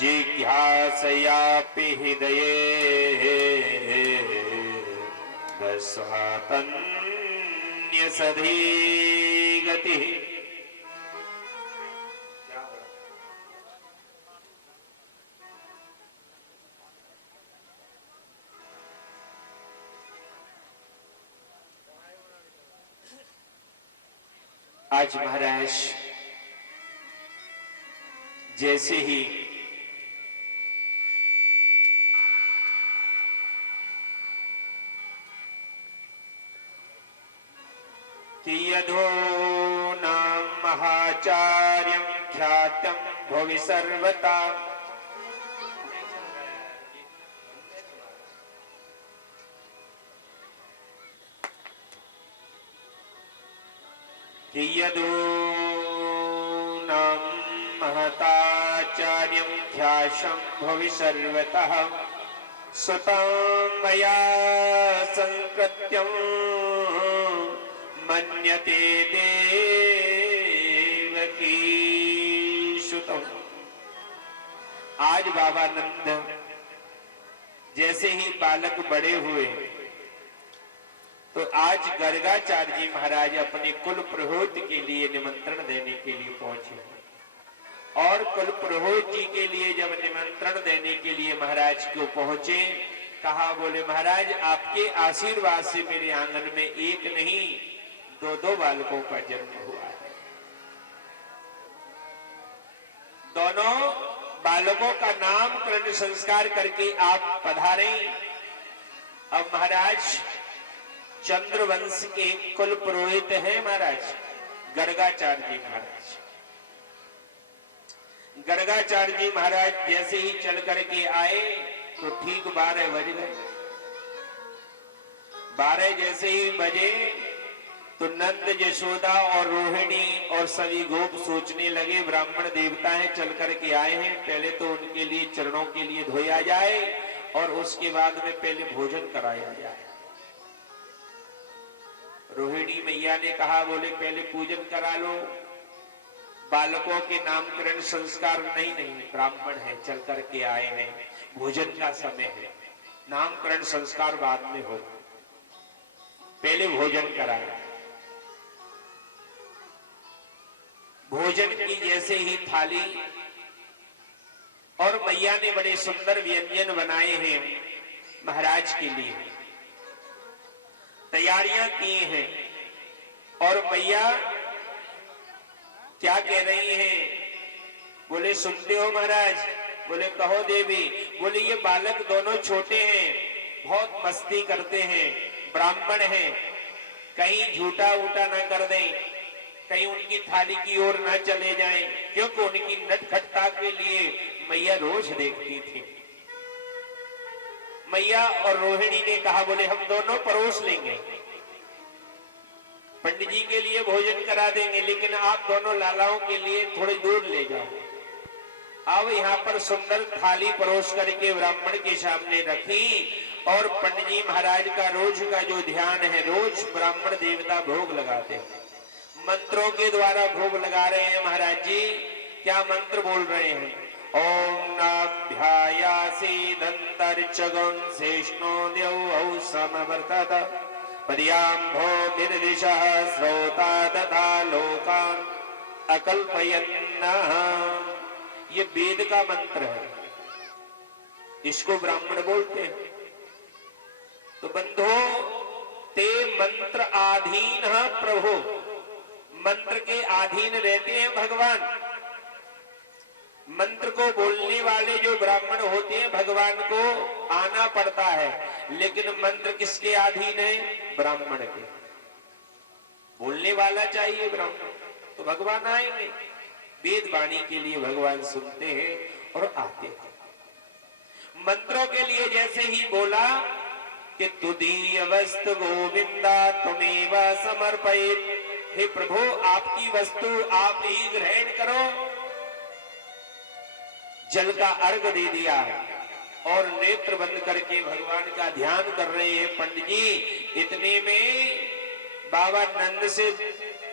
जिज्ञासयापि हृदये स्वातन्य सधी गति। आज महाराज जैसे ही यधूनां महाचार्यं ख्यातं भुवि सर्वथा यधूनां महताचार्यं ख्यातं भुवि सर्वतः सुतं मया संकृत्यं मन्यते देवकी सुतम्। आज बाबा नंद जैसे ही बालक बड़े हुए तो आज गर्गाचार्य जी महाराज अपने कुल पुरोहित के लिए निमंत्रण देने के लिए पहुंचे और कुल पुरोहित जी के लिए जब निमंत्रण देने के लिए महाराज को पहुंचे, कहा बोले महाराज आपके आशीर्वाद से मेरे आंगन में एक नहीं दो बालकों का जन्म हुआ है। दोनों बालकों का नामकरण संस्कार करके आप पधारे। अब महाराज चंद्रवंश के कुल पुरोहित हैं महाराज गर्गाचार्य जी महाराज। गर्गाचार्य जी महाराज जैसे ही चल करके आए तो ठीक 12 बज गए। 12 जैसे ही बजे तो नंद यशोदा और रोहिणी और सभी गोप सोचने लगे ब्राह्मण देवता हैं चल करके आए हैं, पहले तो उनके लिए चरणों के लिए धोया जाए और उसके बाद में पहले भोजन कराया जाए। रोहिणी मैया ने कहा बोले पहले पूजन करा लो, बालकों के नामकरण संस्कार नहीं ब्राह्मण है चल करके आए हैं, भोजन का समय है, नामकरण संस्कार बाद में हो, पहले भोजन कराया। भोजन की जैसे ही थाली और मैया ने बड़े सुंदर व्यंजन बनाए हैं महाराज के लिए, तैयारियां की हैं और मैया क्या कह रही हैं बोले सुनते हो महाराज? बोले कहो देवी। बोले ये बालक दोनों छोटे हैं, बहुत मस्ती करते हैं, ब्राह्मण हैं, कहीं झूठा उठा ना कर दें, कहीं उनकी थाली की ओर ना चले जाएं, क्योंकि उनकी नटखटता के लिए मैया रोज देखती थी। मैया और रोहिणी ने कहा बोले हम दोनों परोस लेंगे, पंडित जी के लिए भोजन करा देंगे, लेकिन आप दोनों लालाओं के लिए थोड़ी दूर ले जाओ। अब यहाँ पर सुंदर थाली परोस करके ब्राह्मण के सामने रखी और पंडित जी महाराज का रोज का जो ध्यान है, रोज ब्राह्मण देवता भोग लगाते हैं, मंत्रों के द्वारा भोग लगा रहे हैं महाराज जी। क्या मंत्र बोल रहे हैं? ओम नाभ्यायासी दंतर्चगं शेष्णो देवौ समवर्तत पर्याम्भो निर्दिशः श्रोता तथा लोकान् अकल्पयन्नः। ये वेद का मंत्र है, इसको ब्राह्मण बोलते हैं। तो बंधो ते मंत्र आधीन प्रभु, मंत्र के अधीन रहते हैं भगवान। मंत्र को बोलने वाले जो ब्राह्मण होते हैं भगवान को आना पड़ता है, लेकिन मंत्र किसके अधीन है? ब्राह्मण के। बोलने वाला चाहिए ब्राह्मण, तो भगवान आएंगे। वेद वाणी के लिए भगवान सुनते हैं और आते हैं। मंत्रों के लिए जैसे ही बोला कि तुदीय वस्तु गोविंदा तुमेव समर्पयेत्, हे प्रभु आपकी वस्तु आप ही ग्रहण करो। जल का अर्घ दे दिया और नेत्र बंद करके भगवान का ध्यान कर रहे हैं पंडित जी। इतने में बाबा नंद से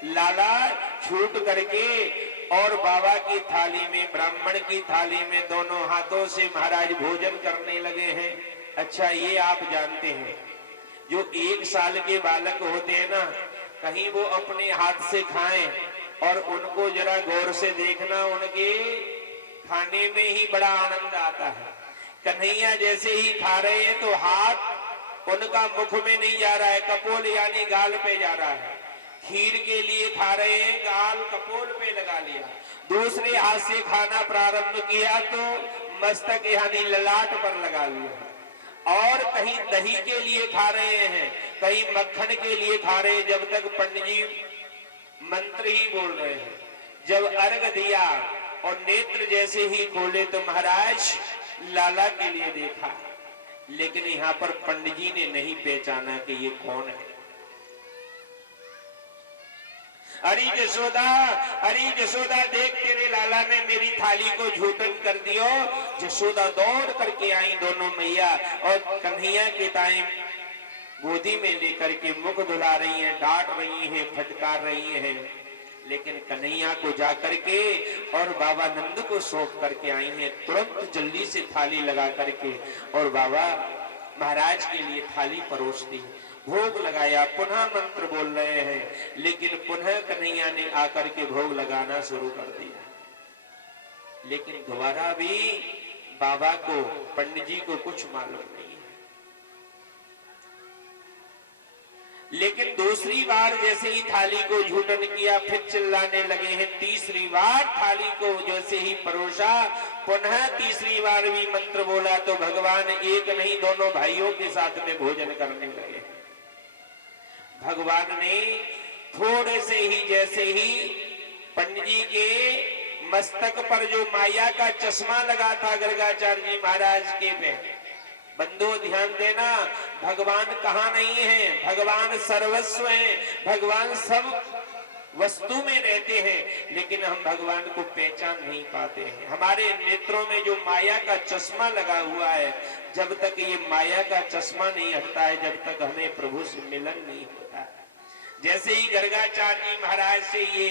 लाला छूट करके और बाबा की थाली में, ब्राह्मण की थाली में दोनों हाथों से महाराज भोजन करने लगे हैं। अच्छा ये आप जानते हैं जो 1 साल के बालक होते हैं ना, कहीं वो अपने हाथ से खाएं और उनको जरा गौर से देखना, उनके खाने में ही बड़ा आनंद आता है। कन्हैया जैसे ही खा रहे हैं तो हाथ उनका मुख में नहीं जा रहा है, कपोल यानी गाल पे जा रहा है। खीर के लिए खा रहे हैं, गाल कपोल पे लगा लिया। दूसरे हाथ से खाना प्रारंभ किया तो मस्तक यानी ललाट पर लगा लिया। और कहीं दही के लिए खा रहे हैं, कहीं मक्खन के लिए खा रहे हैं, जब तक पंडित जी मंत्र ही बोल रहे हैं। जब अर्घ दिया और नेत्र जैसे ही खोले तो महाराज लाला के लिए देखा, लेकिन यहाँ पर पंडित जी ने नहीं पहचाना कि ये कौन है। अरे जसोदा देख तेरे लाला ने मेरी थाली को झूठन कर दियो। जसोदा दौड़ करके आई दोनों मैया और कन्हैया के टाइम गोदी में लेकर के मुख धुला रही हैं, डांट रही हैं, फटकार रही हैं। लेकिन कन्हैया को जाकर के और बाबा नंद को सौंप करके आई हैं। तुरंत जल्दी से थाली लगा करके और बाबा महाराज के लिए थाली परोस दी, भोग लगाया, पुनः मंत्र बोल रहे हैं। लेकिन पुनः कन्हैया ने आकर के भोग लगाना शुरू कर दिया। लेकिन दोबारा भी बाबा को, पंडित जी को कुछ मालूम नहीं है। लेकिन दूसरी बार जैसे ही थाली को झूठन किया, फिर चिल्लाने लगे हैं। तीसरी बार थाली को जैसे ही परोसा, पुनः तीसरी बार भी मंत्र बोला तो भगवान एक नहीं दोनों भाइयों के साथ में भोजन करने लगे। भगवान ने थोड़े से ही जैसे ही पंडित जी के मस्तक पर जो माया का चश्मा लगा था गर्गाचार्य जी महाराज के पे, बंधु ध्यान देना, भगवान कहाँ नहीं है, भगवान सर्वस्व है, भगवान सब वस्तु में रहते हैं। लेकिन हम भगवान को पहचान नहीं पाते हैं। हमारे नेत्रों में जो माया का चश्मा लगा हुआ है, जब तक ये माया का चश्मा नहीं हटता है, जब तक हमें प्रभु से मिलन नहीं होता है। जैसे ही गर्गाचार्य जी महाराज से ये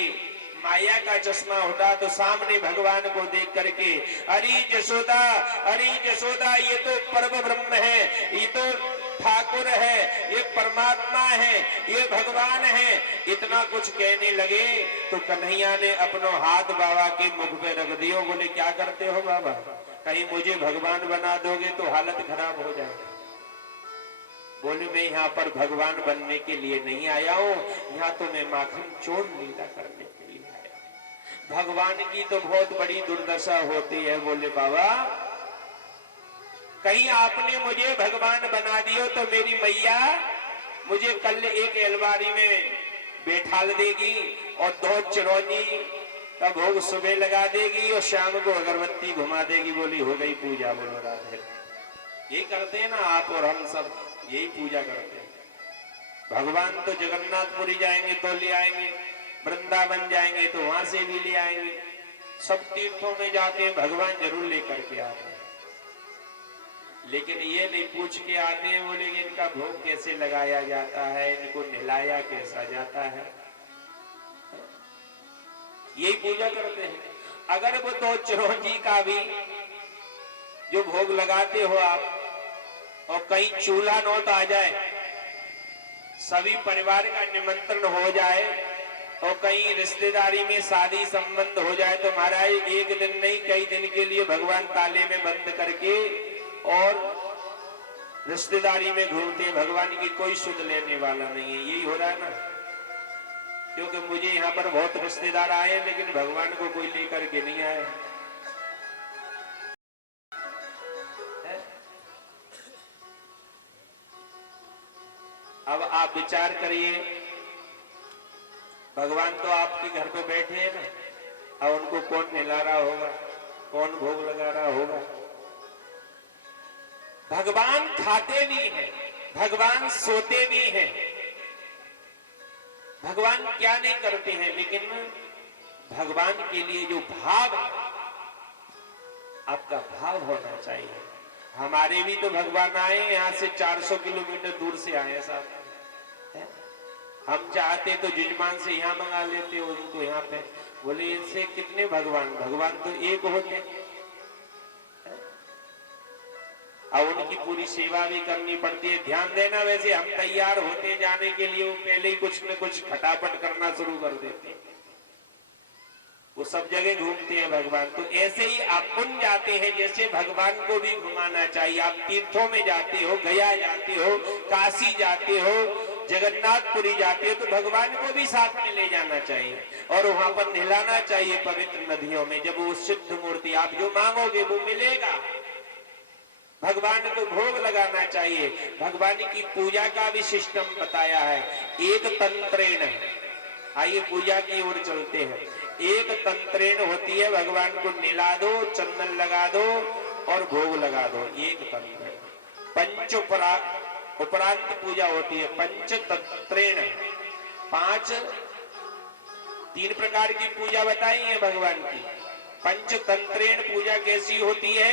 माया का चश्मा होता तो सामने भगवान को देख करके अरे जसोदा ये तो परम ब्रह्म है, ये तो ठाकुर है, ये परमात्मा है, ये भगवान है, इतना कुछ कहने लगे तो कन्हैया ने अपनो हाथ बाबा के मुख पे रख दियो। बोले क्या करते हो बाबा, कहीं मुझे भगवान बना दोगे तो हालत खराब हो जाएगी। बोले मैं यहाँ पर भगवान बनने के लिए नहीं आया हूँ, यहाँ तो मैं माखन चोर लीला करने के लिए आया। भगवान की तो बहुत बड़ी दुर्दशा होती है। बोले बाबा कहीं आपने मुझे भगवान बना दियो तो मेरी मैया मुझे कल एक अलमारी में बैठाल देगी और 2 चिरौनी का भोग सुबह लगा देगी और शाम को अगरबत्ती घुमा देगी। बोली हो गई पूजा। बोलो राधे। ये करते हैं ना आप और हम सब, यही पूजा करते हैं। भगवान तो जगन्नाथपुरी जाएंगे तो ले आएंगे, वृंदावन जाएंगे तो वहां से भी ले आएंगे, सब तीर्थों में जाते हैं भगवान जरूर लेकर के आते हैं। लेकिन ये नहीं पूछ के आते हैं बोले कि इनका भोग कैसे लगाया जाता है, इनको नहलाया कैसा जाता है, यही पूजा करते हैं। अगर वो 2 चिरौंजी का भी जो भोग लगाते हो आप और कहीं चूल्हा नौत आ जाए, सभी परिवार का निमंत्रण हो जाए और कहीं रिश्तेदारी में शादी संबंध हो जाए तो महाराज एक दिन नहीं कई दिन के लिए भगवान ताले में बंद करके और रिश्तेदारी में घूमते हैं। भगवान की कोई सुध लेने वाला नहीं है। यही हो रहा है ना, क्योंकि मुझे यहाँ पर बहुत रिश्तेदार आए लेकिन भगवान को कोई लेकर के नहीं आए। अब आप विचार करिए, भगवान तो आपके घर पे बैठे हैं ना, अब उनको कौन नहला रहा होगा, कौन भोग लगा रहा होगा। भगवान खाते भी हैं, भगवान सोते भी हैं, भगवान क्या नहीं करते हैं, लेकिन भगवान के लिए जो भाव है, आपका भाव होना चाहिए। हमारे भी तो भगवान आए यहाँ से 400 किलोमीटर दूर से आए साहब। हम चाहते तो जजमान से यहाँ मंगा लेते, उनको यहाँ पे बोले इससे कितने भगवान, भगवान तो एक होते। अब उनकी पूरी सेवा भी करनी पड़ती है। ध्यान देना, वैसे हम तैयार होते जाने के लिए वो पहले ही कुछ न कुछ खटापट करना शुरू कर देते हैं। वो सब जगह घूमते हैं भगवान। तो ऐसे ही आप पुण्य जाते हैं, जैसे भगवान को भी घुमाना चाहिए। आप तीर्थों में जाते हो, गया जाते हो, काशी जाते हो, जगन्नाथपुरी जाते हो, तो भगवान को भी साथ में ले जाना चाहिए और वहां पर नहलाना चाहिए पवित्र नदियों में। जब वो सिद्ध मूर्ति, आप जो मांगोगे वो मिलेगा। भगवान को भोग लगाना चाहिए। भगवान की पूजा का भी सिस्टम बताया है, एक तंत्रेण। आइए पूजा की ओर चलते हैं। एक तंत्रेण होती है, भगवान को नहला दो, चंदन लगा दो और भोग लगा दो, एक तंत्रेण। पंच उपरांत पूजा होती है, पंच तंत्रेण। तीन प्रकार की पूजा बताई है भगवान की। पंचतंत्रेण पूजा कैसी होती है?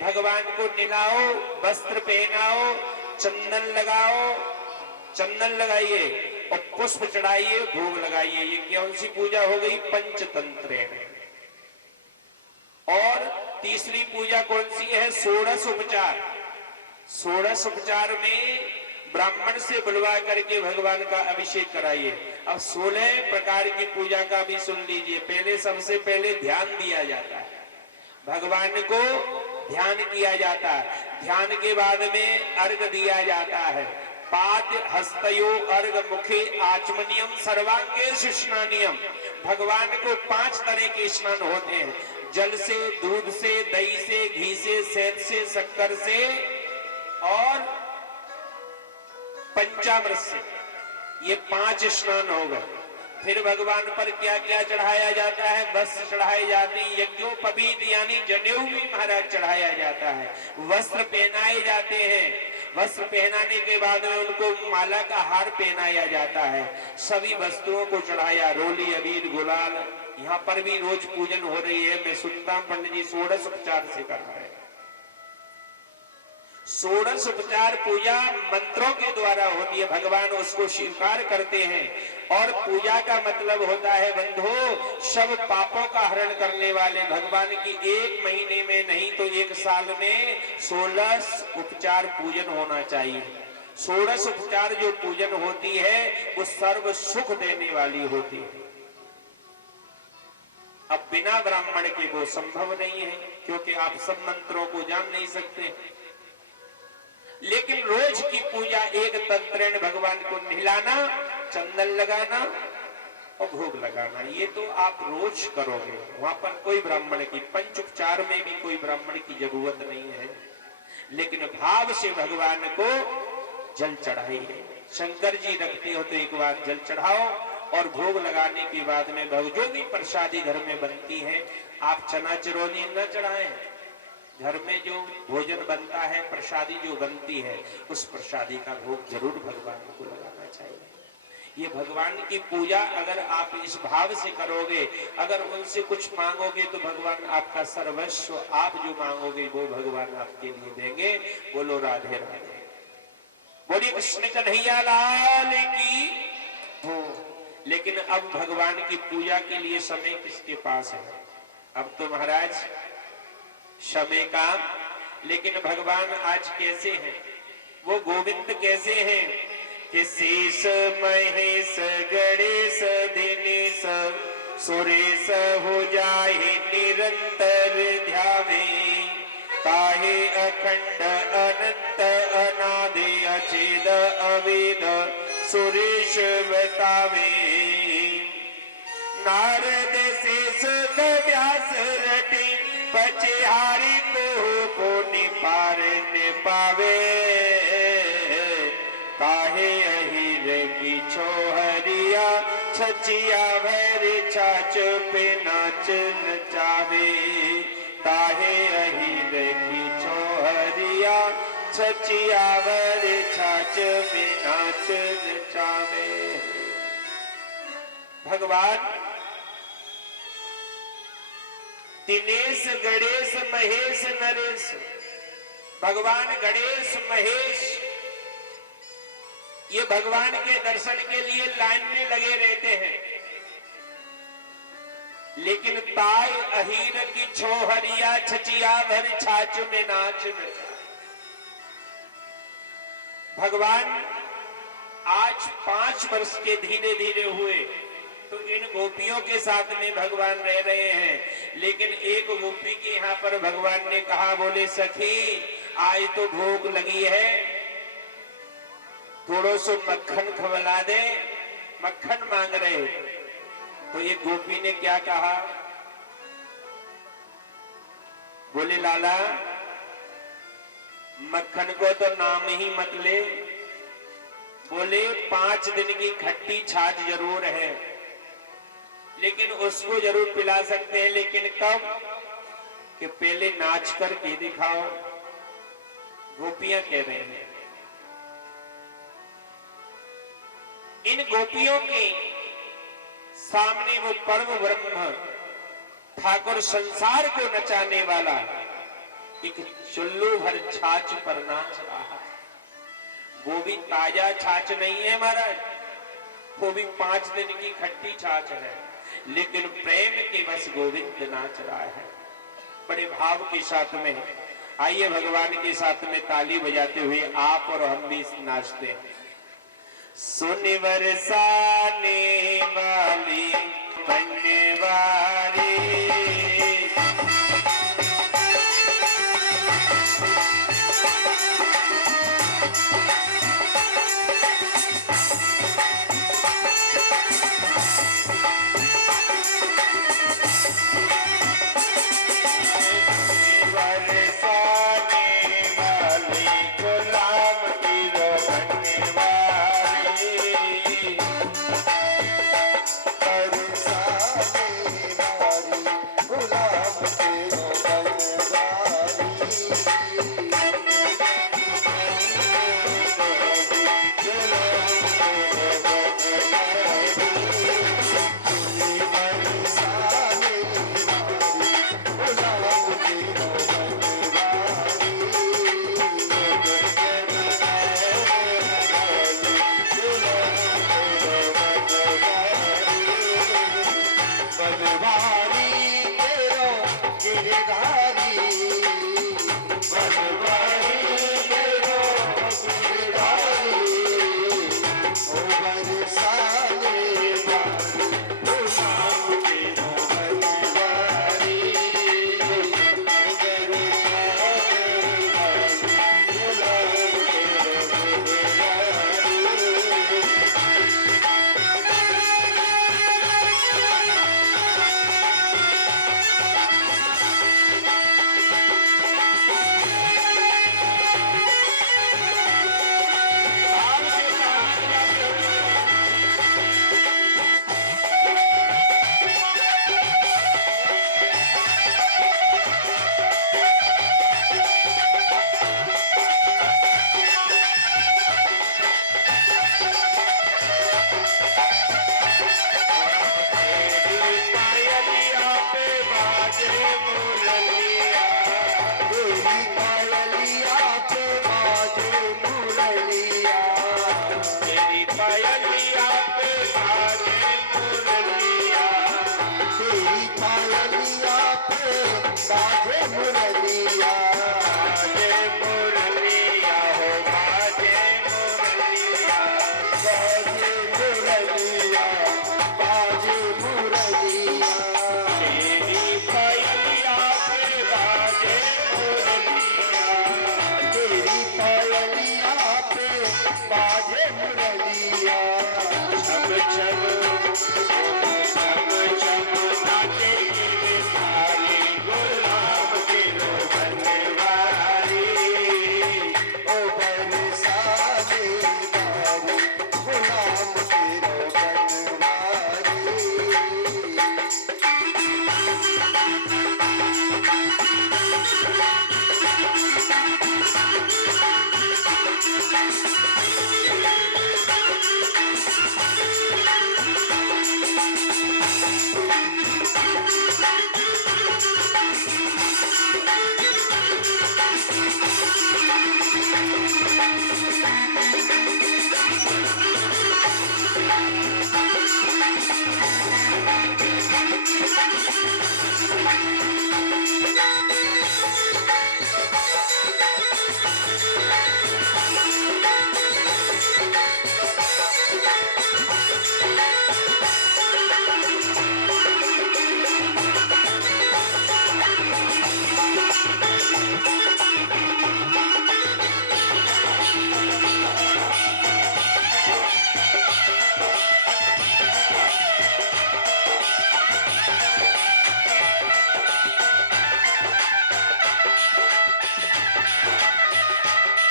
भगवान को नहलाओ, वस्त्र पहनाओ, चंदन लगाओ, चंदन लगाइए और पुष्प चढ़ाइए, भोग लगाइए। ये कौन सी पूजा हो गई? पंचतंत्रेण। और तीसरी पूजा कौन सी है? षोडश उपचार। षोडश उपचार में ब्राह्मण से बुलवा करके भगवान का अभिषेक कराइए। अब 16 प्रकार की पूजा का भी सुन लीजिए। पहले, सबसे पहले ध्यान दिया जाता है, भगवान को ध्यान किया जाता है। ध्यान के बाद में अर्घ दिया जाता है। पाद हस्तयो अर्घ मुखे आचमनियम सर्वांगे स्नानियम। भगवान को 5 तरह के स्नान होते हैं, जल से, दूध से, दही से, घी से, शहद से, शक्कर से और पंचामृत से। ये 5 स्नान हो गए। फिर भगवान पर क्या क्या चढ़ाया जाता है? वस्त्र चढ़ाए जाते हैं, यज्ञोपवीत यानी जनेऊ भी महाराज चढ़ाया जाता है, वस्त्र पहनाए जाते हैं। वस्त्र पहनाने के बाद में उनको माला का हार पहनाया जाता है। सभी वस्तुओं को चढ़ाया, रोली, अबीर, गुलाल। यहाँ पर भी रोज पूजन हो रही है। मैं सुनता हूं पंडित जी षोडश उपचार से कर रहे हैं। षोडश उपचार पूजा मंत्रों के द्वारा होती है, भगवान उसको स्वीकार करते हैं। और पूजा का मतलब होता है बंधु, सब पापों का हरण करने वाले भगवान की 1 महीने में नहीं तो 1 साल में 16 उपचार पूजन होना चाहिए। षोडश उपचार जो पूजन होती है वो सर्व सुख देने वाली होती है। अब बिना ब्राह्मण के वो संभव नहीं है, क्योंकि आप सब मंत्रों को जान नहीं सकते। लेकिन रोज की पूजा एक तंत्रेण, भगवान को नहलाना, चंदन लगाना और भोग लगाना, ये तो आप रोज करोगे। वहां पर कोई ब्राह्मण की, पंच उपचार में भी कोई ब्राह्मण की जरूरत नहीं है। लेकिन भाव से भगवान को जल चढ़ाइए। शंकर जी रखते हो तो एक बार जल चढ़ाओ और भोग लगाने के बाद में जो भी प्रसादी घर में बनती है, आप चना चिरौनी न चढ़ाएं। घर में जो भोजन बनता है, प्रसादी जो बनती है, उस प्रसादी का भोग जरूर भगवान को लगाना चाहिए। ये भगवान की पूजा अगर आप इस भाव से करोगे, अगर उनसे कुछ मांगोगे तो भगवान आपका सर्वस्व, आप जो मांगोगे वो भगवान आपके लिए देंगे। बोलो राधे राधे, बोलिए कृष्ण कन्हैया लाल की हो। लेकिन अब भगवान की पूजा के लिए समय किसके पास है? अब तो महाराज समय का। लेकिन भगवान आज कैसे हैं? वो गोविंद कैसे हैं कि शेष महेश गणेश दिनेश सुरेश हो जाए निरंतर ध्यावे, ताहे अखंड अनंत अनादि अचेद अवेद सुरेश बतावे। नारद शेष व्यास रटे पचहारी को निपार न पावे, काहे अहिर की छोहरिया छचिया भर छाछ पे नाच नचावे ताहे अहिर की छोहरिया छचिया भर छाछ पे नाच नचावे। भगवान दिनेश गणेश महेश नरेश, भगवान गणेश महेश ये भगवान के दर्शन के लिए लाइन में लगे रहते हैं, लेकिन ताय अहीर की छोहरिया छचिया भर छाछ में नाच नचा। भगवान आज 5 वर्ष के धीरे धीरे हुए तो इन गोपियों के साथ में भगवान रह रहे हैं, लेकिन एक गोपी के यहाँ पर भगवान ने कहा, बोले सखी आज तो भूख लगी है, थोड़ो सो मक्खन खवला दे, मक्खन मांग रहे। तो ये गोपी ने क्या कहा, बोले लाला मक्खन को तो नाम ही मत ले, बोले 5 दिन की खट्टी छाछ जरूर है, लेकिन उसको जरूर पिला सकते हैं, लेकिन कब कि पहले नाच करके दिखाओ। गोपियां कह रहे हैं। इन गोपियों के सामने वो परम ब्रह्म ठाकुर संसार को नचाने वाला एक चुल्लू भर छाछ पर नाच रहा है। वो भी ताजा छाछ नहीं है महाराज, वो भी 5 दिन की खट्टी छाछ है, लेकिन प्रेम के बस गोविंद नाच रहा है बड़े भाव के साथ में। आइए भगवान के साथ में ताली बजाते हुए आप और हम भी नाचते हैं। सुन बरसाने वाली बनने वाली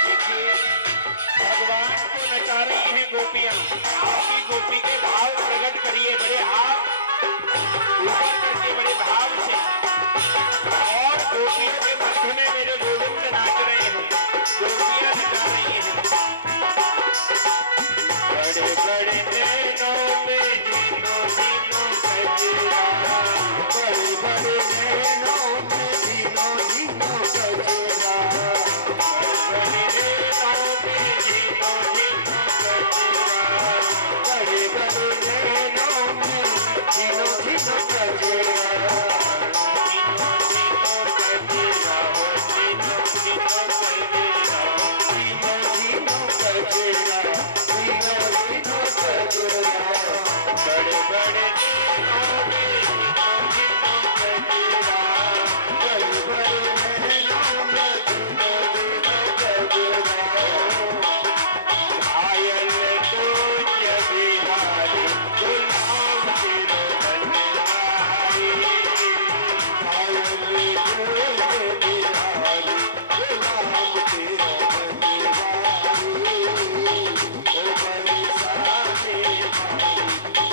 देखिए भगवान को नचा रही हैं गोपियां। आपकी गोपी के भाव प्रकट करिए, बड़े हाथ ऊपर करके बड़े भाव से। और गोपियों के मध्य में मेरे गोविंद नाच रहे हैं, गोपियां नचा रही हैं। बड़े बड़े नैनों में जीनो जीनो कजरा, बड़े बड़े नैनों में जीनो जीनो कजरा, बड़े नैनों में जीनो जीनो कजरा, बड़े बड़े नैनों में जीनो जीनो कजरा, जीनो जीनो कजरा, जीनो जीनो कजरा। जीनो जीनो कजरा, जीनो जीनो कजरा, बड़े बड़े नैनों में जीनो जीनो कजरा, बड़े बड़े नैनों में जीनो जीनो कजरा, घायल कुंज बिहारी गुलाम सिरो बनवाई। घायल कुंज बिहारी गुलाम तेरा बनवारी, ओ बरसाने वाली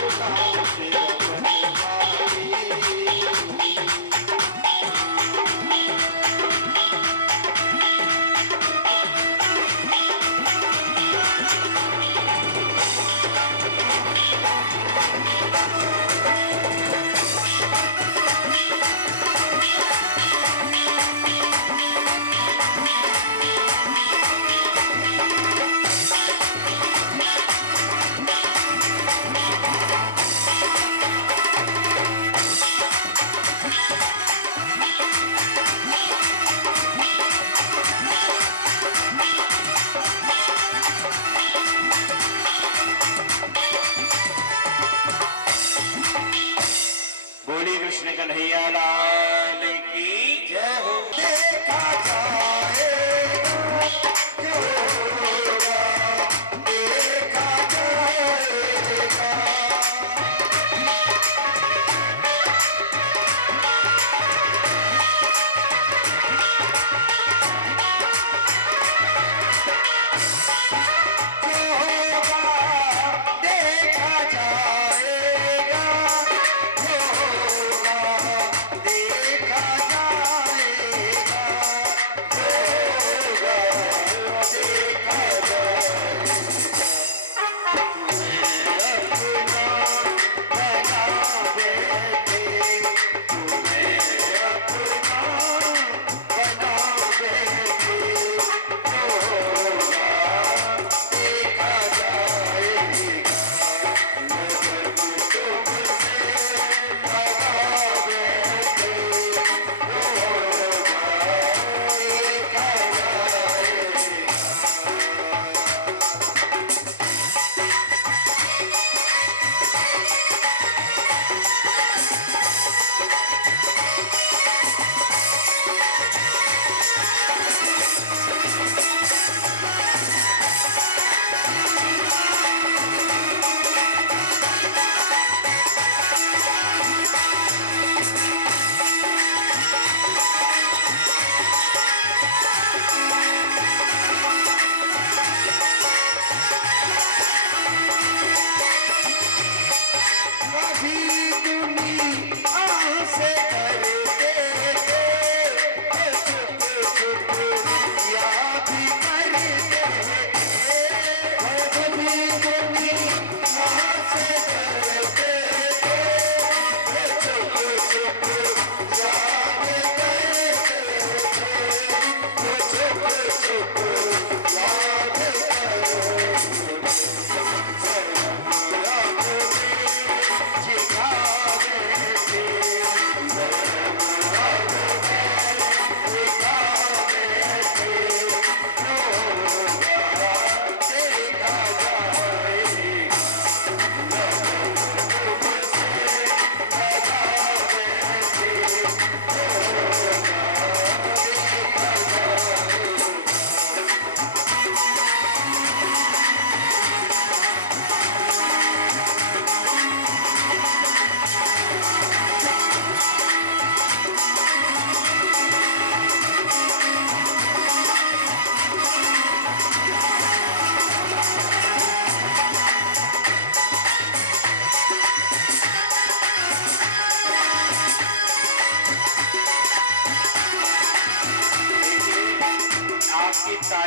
गुलाम तेरा बनवारी। बोली कृष्ण कन्हैया लाल की जय हो। देखा जाएगा जो होगा, देखा जाएगा, जो होगा देखा जाएगा, जो होगा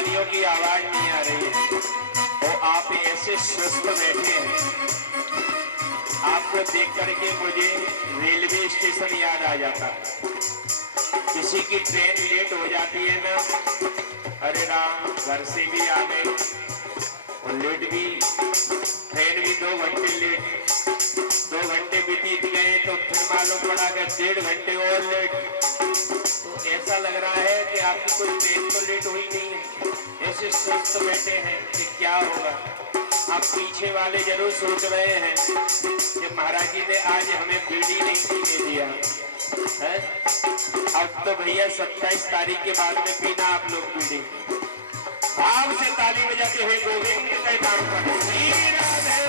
सवारियों की आवाज नहीं आ रही है, तो आप ऐसे सुस्त बैठे हैं। आपको देख करके मुझे रेलवे स्टेशन याद आ जाता है। किसी की ट्रेन लेट हो जाती है ना, अरे राम, घर से भी आ गए और लेट भी, ट्रेन भी 2 घंटे लेट, 2 घंटे बीत गए तो फिर मालूम पड़ा कि 1.5 घंटे और लेट। तो ऐसा लग रहा है कि आपकी कोई ट्रेन तो लेट हुई नहीं है, ऐसे सुस्त बैठे हैं कि क्या होगा। आप पीछे वाले जरूर सोच रहे हैं कि महाराज जी ने आज हमें बीड़ी नहीं पीने दिया है। अब तो भैया 27 तारीख के बाद में पीना आप लोग बीड़ी। भाव से ताली बजाते हुए गोविंद के नाम पर श्री राधे।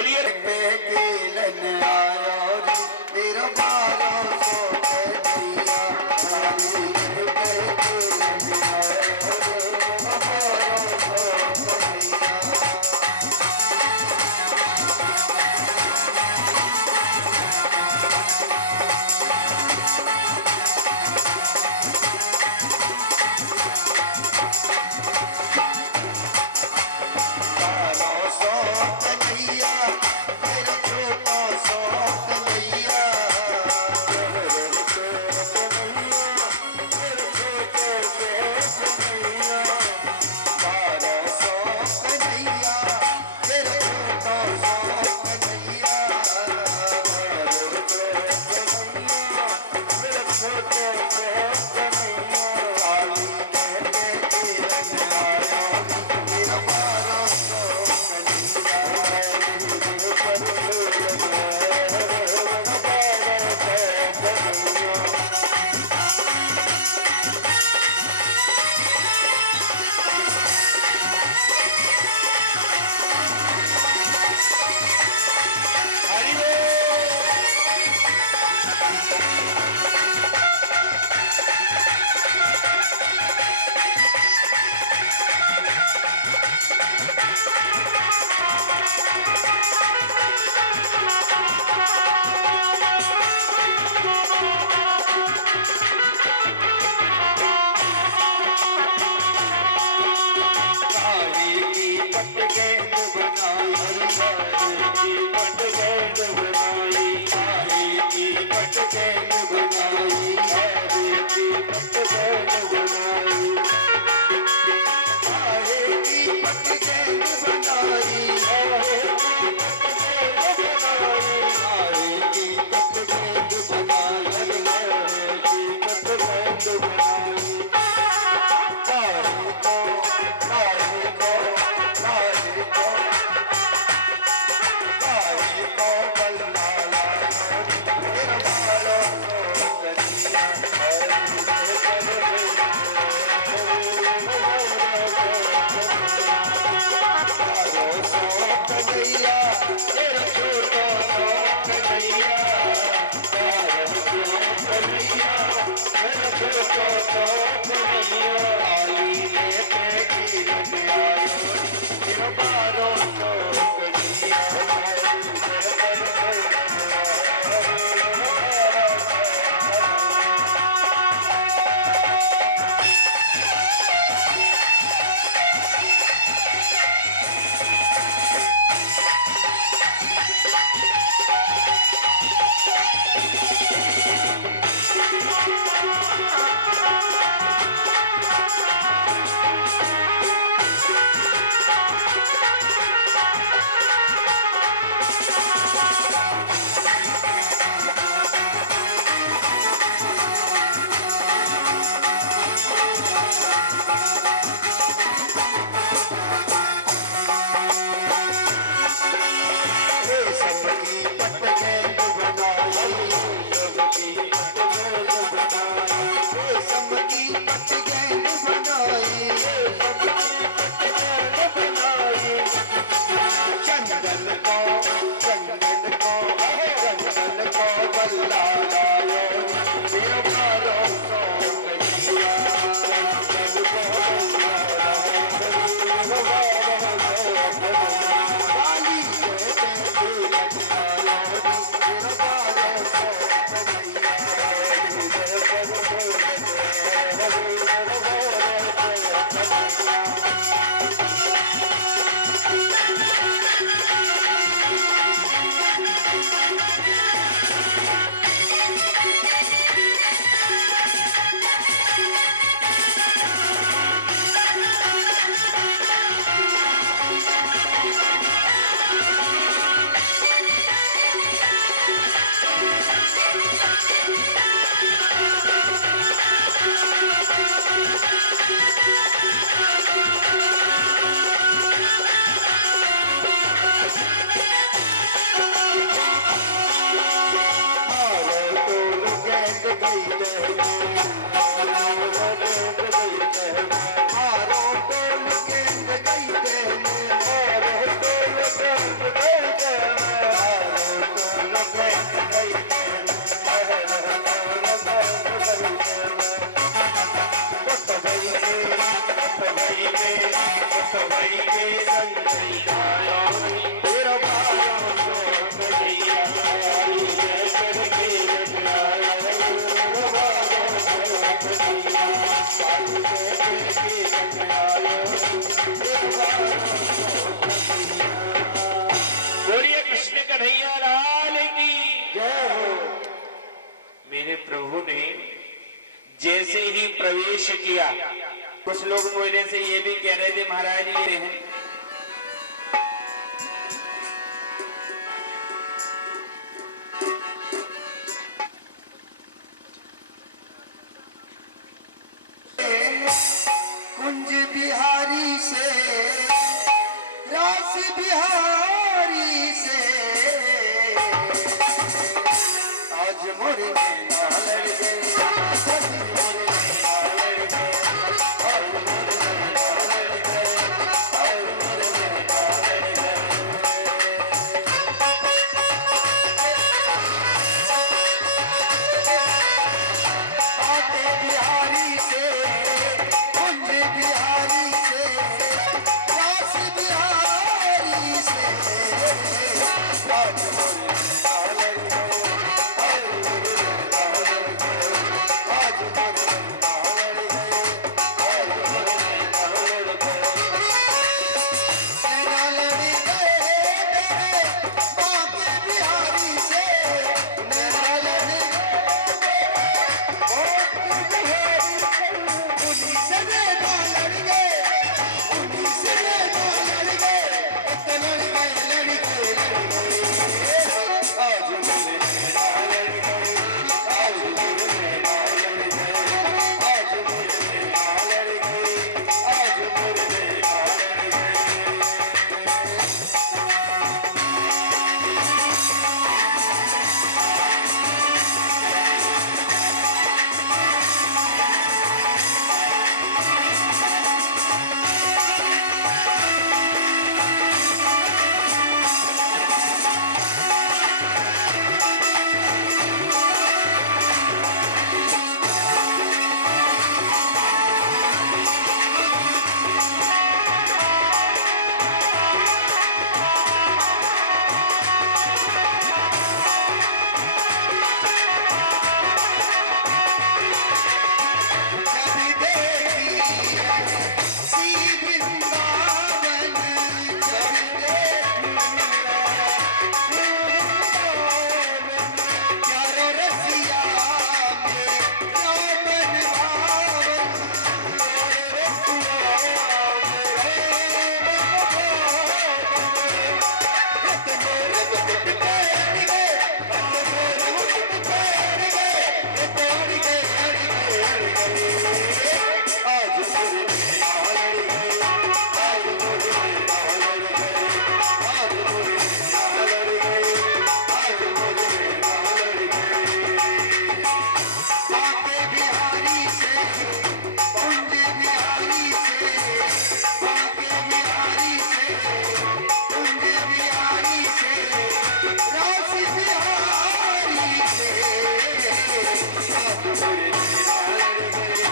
बोलिए बेकेलन आयो रे मेरा बारो सो कन्हैया हरी बेकेलन आयो रे मेरा बारो सो कन्हैया बारो सो कन्हैया मेरा छोटा सो कन्हैया मेरे छोटे कन्हैया मेरे छोटे से कन्हैया बारो सो कन्हैया मेरा छोटा सो कन्हैया मेरे छोटे कन्हैया मेरे छोटे से कन्हैया काली के रंग आया मेरा बारो सो कन्हैया मेरे पर मेरा बारो सो कन्हैया हरि बोल। काली की पटगेंद बनाई काली की पटगेंद बनाई काली की पटगेंद बनाई काली की पटगेंद बनाई काली की पटगेंद बनाई काली की पटगेंद बनाई काली की पटगेंद बनाई काली को काली को काली को काली को बल्ला लाया मेरा बारो सो कन्हैया बारो सो कन्हैया मेरा छोटा सो कन्हैया बारो सो कन्हैया मेरा छोटा सो कन्हैया काली लेके गिरन आयो मेरा बारो सो कन्हैया सबकी पटगेंद बनाई सबकी पटगेंद बनाई सबकी पटगेंद बनाई सबकी पटगेंद बनाई चंदन को बल्ला लायो मेरा बारो सो कन्हैया सबको बल्ला लायो मेरा बारो सो कन्हैया काली Hey, के रंग आयो एक बार बोलिए कृष्ण कन्हैया लाल की जय हो। मेरे प्रभु ने जैसे ही प्रवेश किया, कुछ लोग मेरे से ये भी कह रहे थे महाराज ये हैं कुंज बिहारी से रास बिहारी से आज मोरे में ना लड़ गए सभी मोरे में ना लड़ गए और मोरे में ना लड़ गए और मोरे में ना लड़ गए। आते बिहारी से कुंज बिहारी से रास बिहारी से आज मोरे में ना लड़ गए और मोरे में ना लड़ गए आज मोरे में ना लड़ गए और मोरे में ना लड़ गए। नैना लड़ गए मेरे बांके बिहारी से नैना लड़ गए उन्हीं से नैना लड़ गए उन्हीं से नैना लड़ गए लड़ गए आज मेरे नैना लड़ गए आज मेरे नैना लड़ गए आज मेरे नैना लड़ गए आज मेरे नैना लड़ गए। कभी देखी सी वृंदावन कभी देखी प्यारो रसिया में रामन भावन प्यारो आज मोरे नैना लड़ गए आज मोरे नैना लड़ गए आज मोरे नैना लड़ गए आज मोरे नैना लड़ गए। बांके बिहारी से कुंज बिहारी से बांके बिहारी से कुंज बिहारी से रास बिहारी से आज मोरे नैना लड़ गए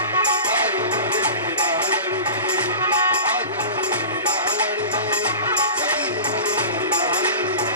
आज मोरे नैना लड़ गए आज मोरे नैना लड़ गए सभी मोरे नैना लड़ गए।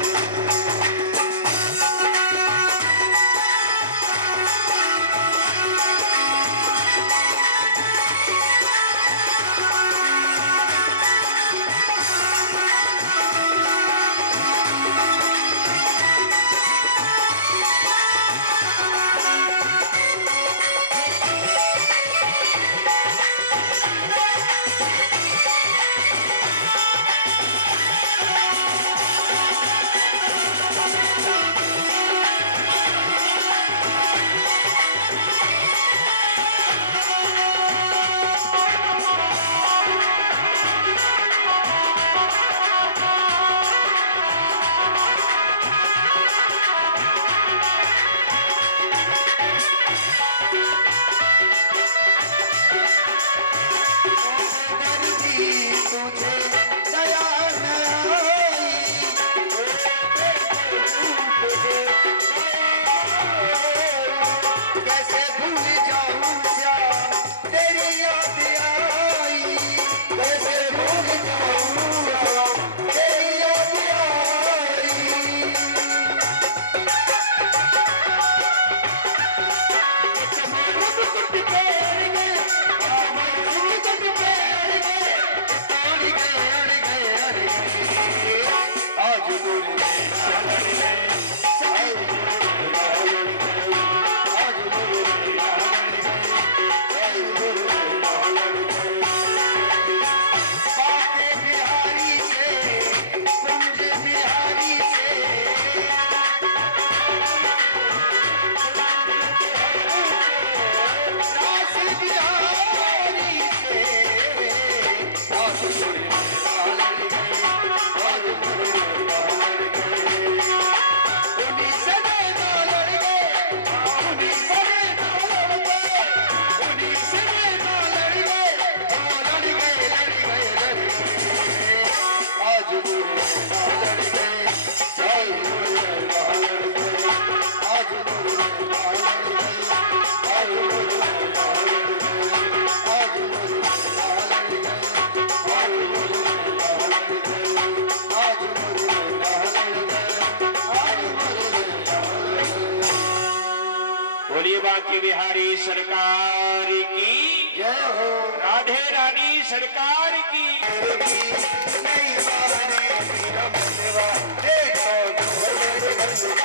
बांके बिहारी सरकार की जय हो। राधे रानी सरकार की। नहीं माने मेरा मनवा, देखो मेरे घर को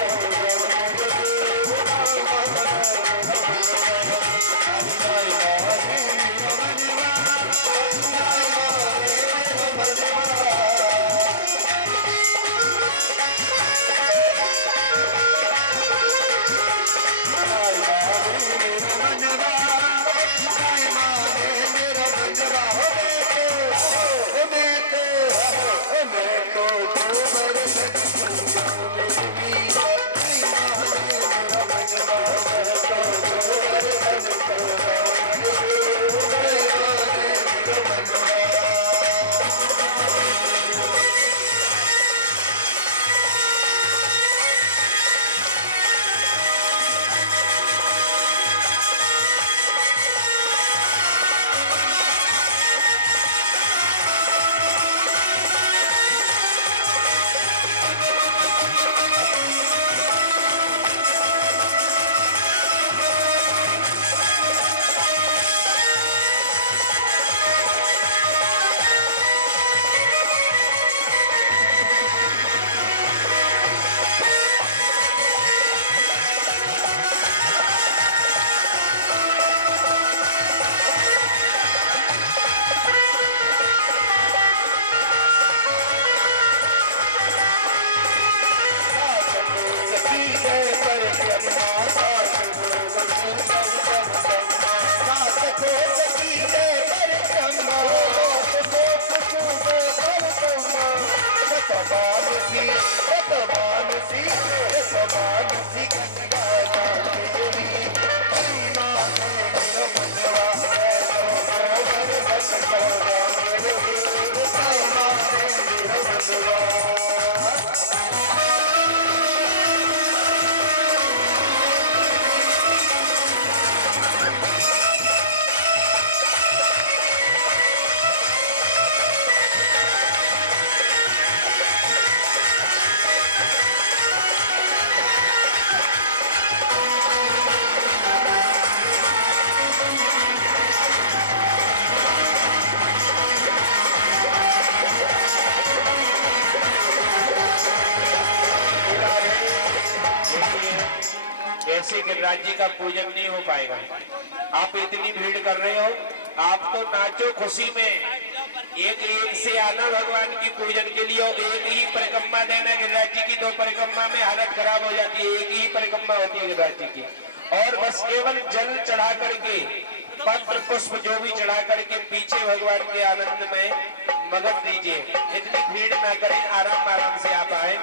ऐसे गिरिराज जी का पूजन नहीं हो पाएगा। आप इतनी भीड़ कर रहे हो, आप तो नाचो खुशी में। एक एक से आना भगवान की पूजन के लिए, और एक ही परिक्रमा देना। गिरिराज जी की दो परिक्रमा में हालत खराब हो जाती है, एक ही परिक्रमा होती है गिरिराज जी की। और बस केवल जल चढ़ा करके, पत्र पुष्प जो भी चढ़ा करके पीछे भगवान के आनंद में मगन दीजिए। इतनी भीड़ ना करें, आराम आराम से आप आए।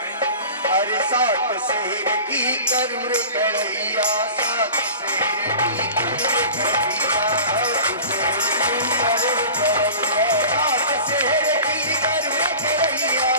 अरे सात शेर की करूर कढ़ैया, सात शेर की करूर कढ़ैया, सात शेर की करूर कढ़ैया, सात शेर की करूर कढ़ैया,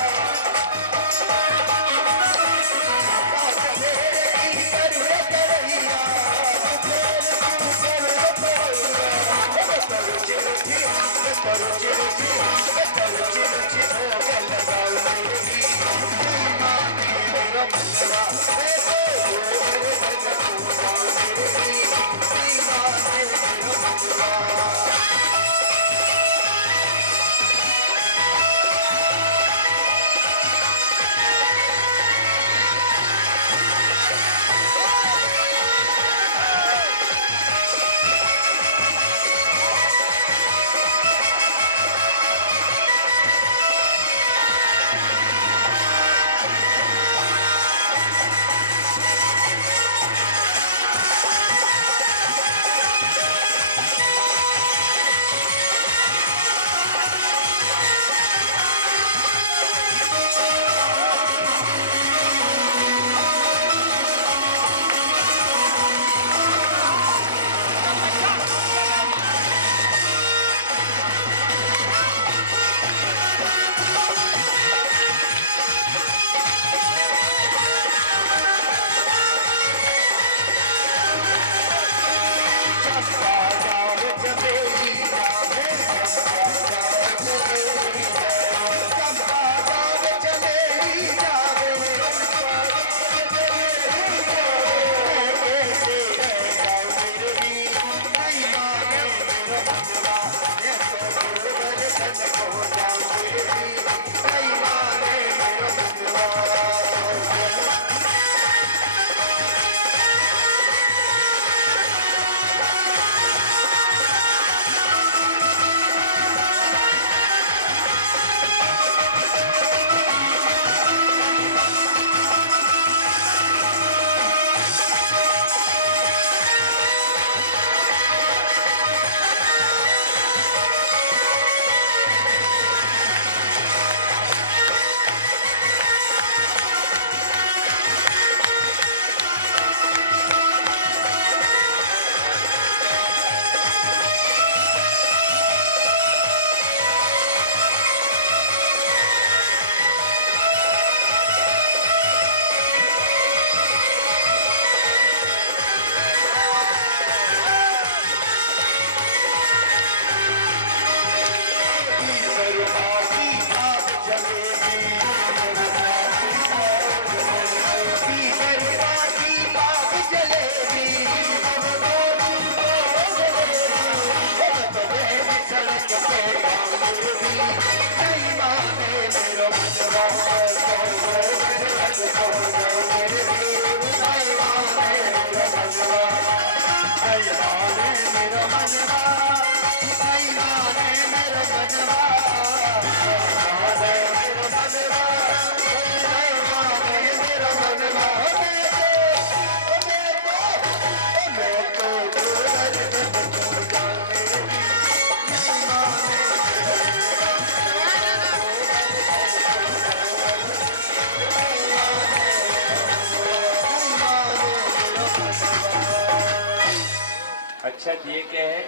अच्छा ये क्या है,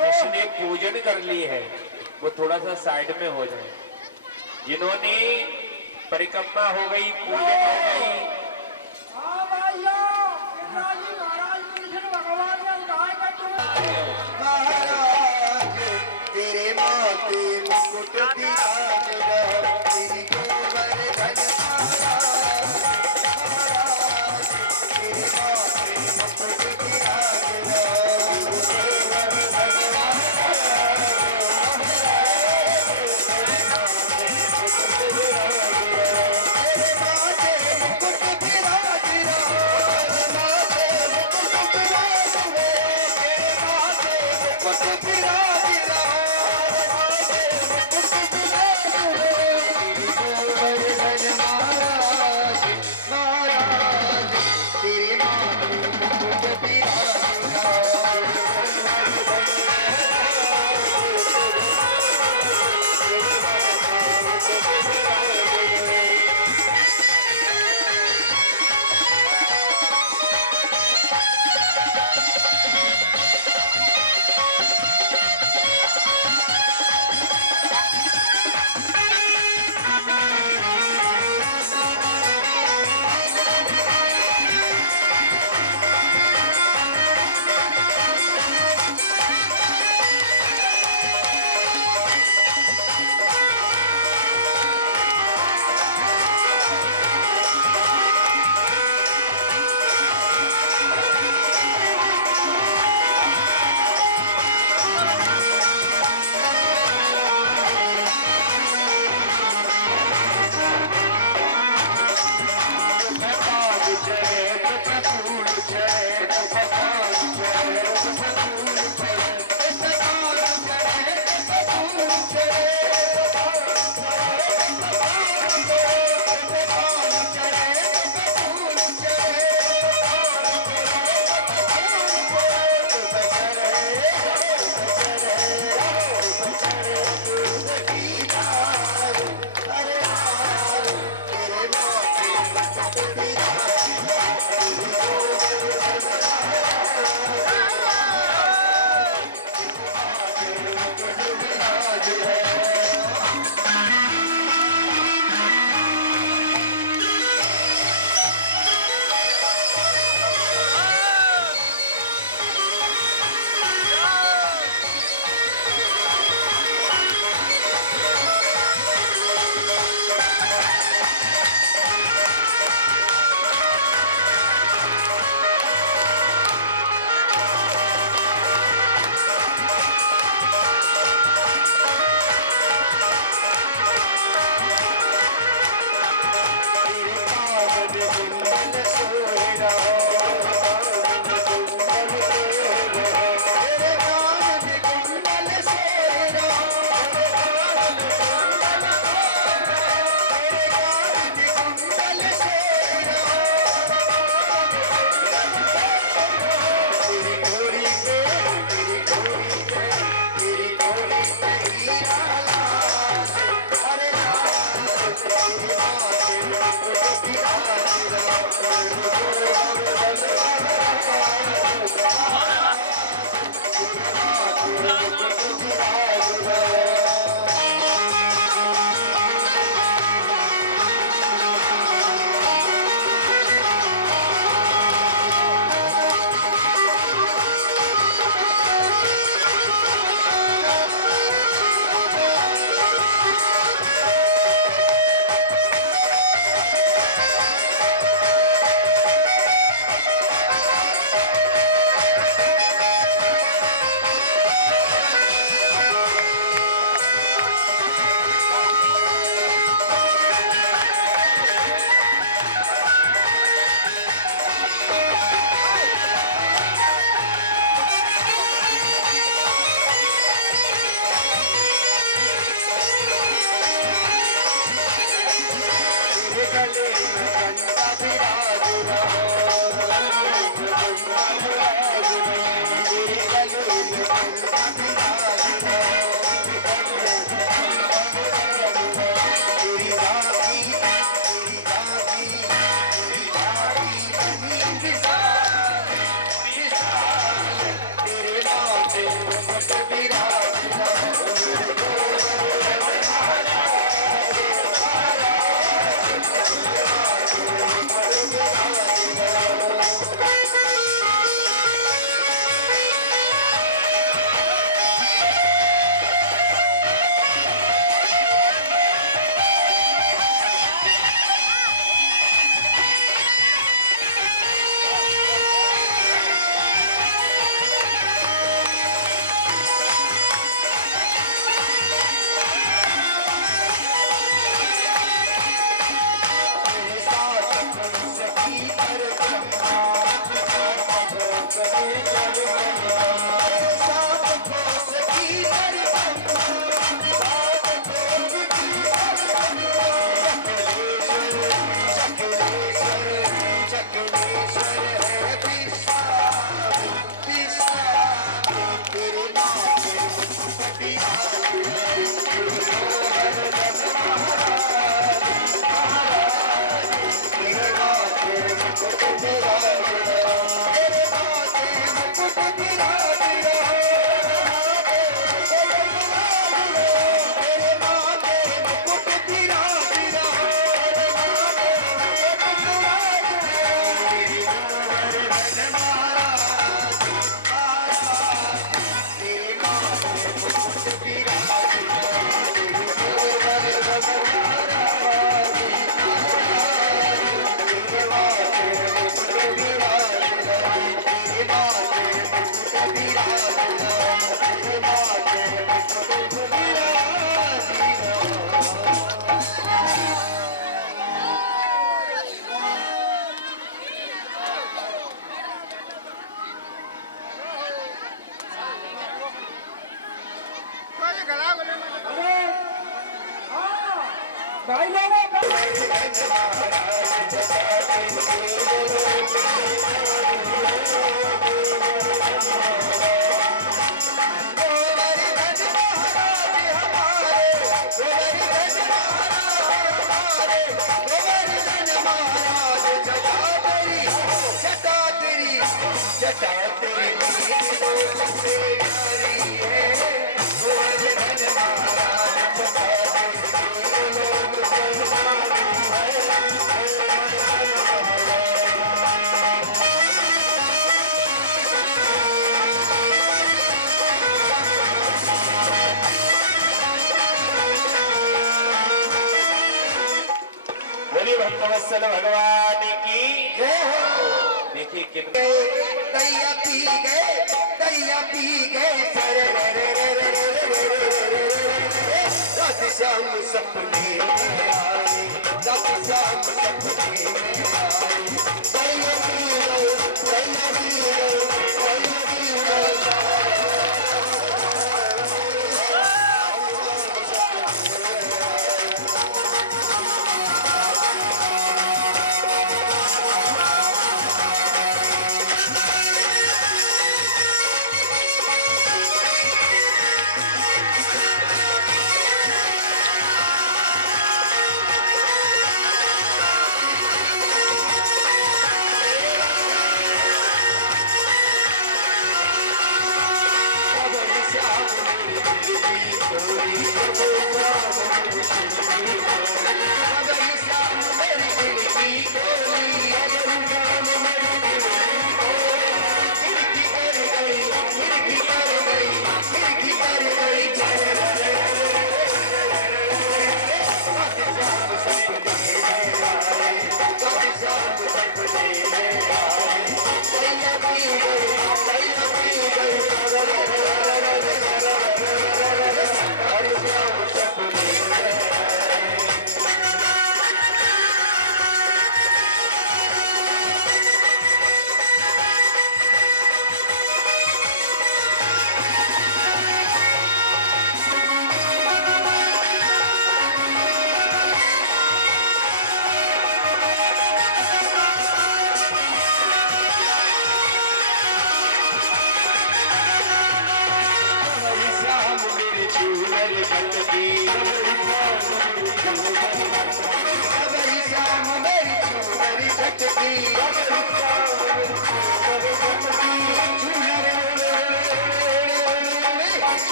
जिसने पूजन कर ली है वो थोड़ा सा साइड में हो जाए। जिन्होंने परिक्रमा हो गई, पूजन हो गई, हाँ भाइयों, पिताजी महाराज कृष्ण भगवान ने गाय का दूध महाराज तेरे माथे मुकुट विराजगा, तेरी गोवर्धन महाराज, महाराज तेरे माथे मुकुट विराजगा, तेरे माथे मुकुट विराजगा, माथे मुकुट विराजगा, तेरे माथे मुकुट विराजगा, माथे मुकुट विराजगा, तेरी गोवर्धन महाराज, महाराज तेरे माथे मुकुट विराजगा। कर ब्रह्मा सात कोस की कर ब्रह्मा सात कोस की चक्रेश्वर चक्रेश्वर है विश्वास विश्वास तेरे नाम के मुक्ति अरे हाँ भाई लोगों बोलिए भक्तवत्सल भगवान की जय हो देखिए कितने दैया पी गए रात शाम सपने में आए रात शाम सपने में आए दैया पी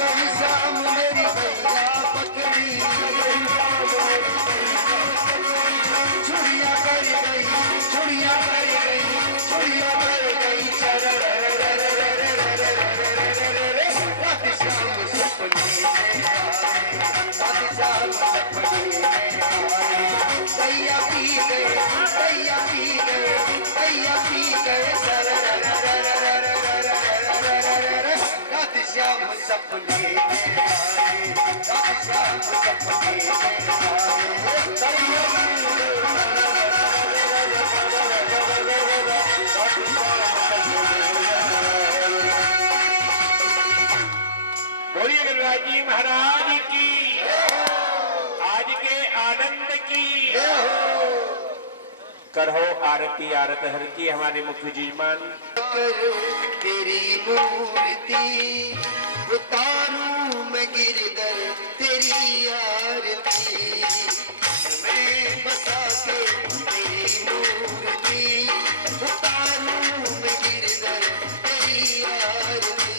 वही शाम मेरी भैया पकड़ी छुड़िया कर गई छुड़िया कर गई छुड़िया कर गई रात शाम सपने में आए रात शाम सपने में आए दैया पी गए दैया पी गए दैया पी गए रात शाम सपने में आए रात शाम सपने में आए दैया बोलिए गणराज जी महाराज की आज के आनंद की करहो आरती आरत हर की हमारे मुख्य यजमान करो तेरी मूर्ति उतारूं मैं गिरधर तेरी आरती मैं बसा के तेरी मूर्ति उतारूं मैं गिरधर तेरी आरती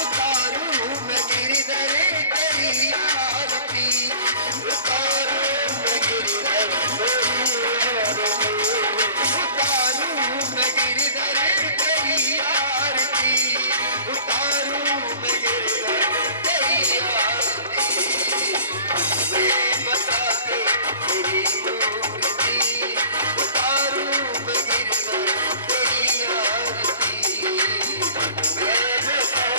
उतारूं मैं गिरधर तेरी आरती उतारूं मैं गिरधर तेरी आरती उतारूं मैं गिरधर तेरी आरती उतारूं मैं गिरधर तेरी आरती मैं बसा के तेरी मूर्ति उतारूं मैं गिरधर तेरी आरती मैं बसा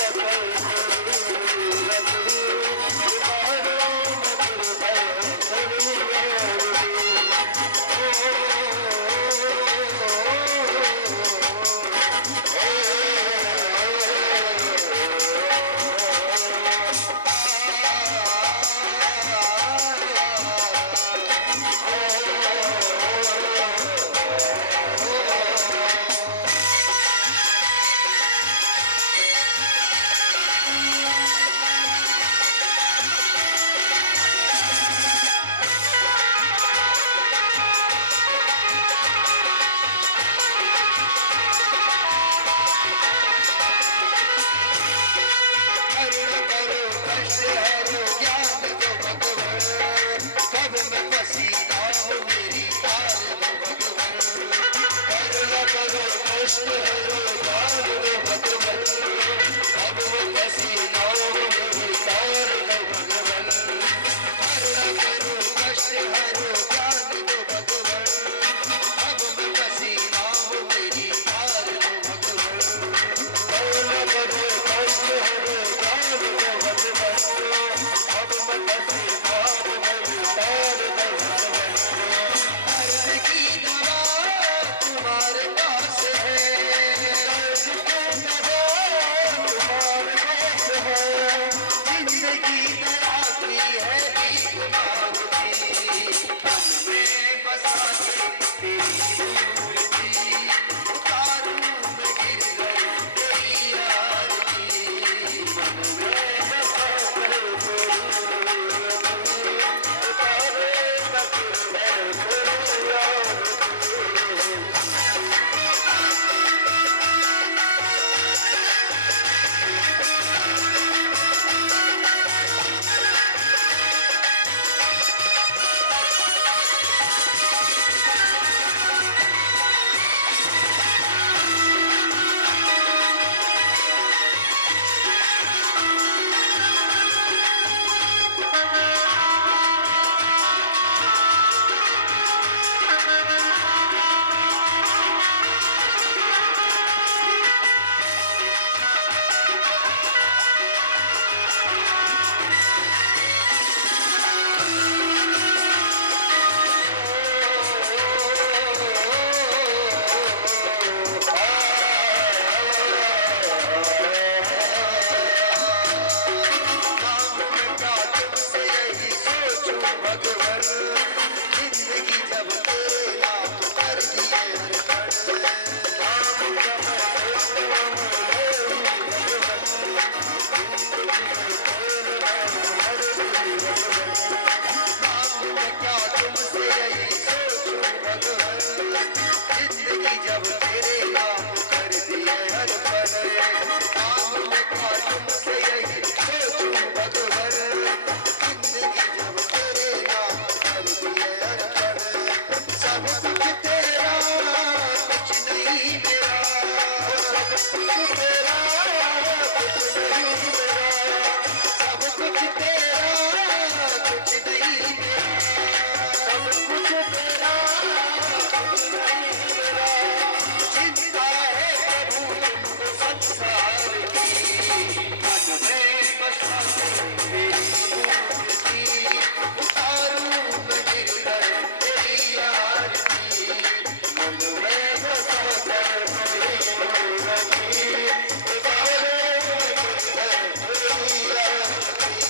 करुण करो कष्ट हरो ज्ञान दो भगवान सब में पसीना हो मेरी ताल दो भगवान करुण करो कष्ट हरो ज्ञान दो भगवान सब में पसीना हो मेरी ताल दो भगवान करुण करो कष्ट हरो ज्ञान दो भगवान सब में पसीना हो मेरी ताल दो भगवान करुण करो कष्ट हरो दर्द की दवा तुम्हारे पास है जिंदगी दयाती है भीख मांगती मन में बसा के तेरी मूर्ति उतारूं मैं गिरधर तेरी आरती मन में बसा के सब कुछ तेरा कुछ नहीं मेरा, सब कुछ तेरा कुछ नहीं मेरा, सब कुछ तेरा कुछ नहीं मेरा, सब कुछ तेरा कुछ नहीं मेरा। चिंता है प्रभु तुमको संसार की, मन में बसाते मेरी मूर्ति, उतारूं मैं गिरधर तेरी आरती, मन में बसाते मेरी मूर्ति, उतारूं मैं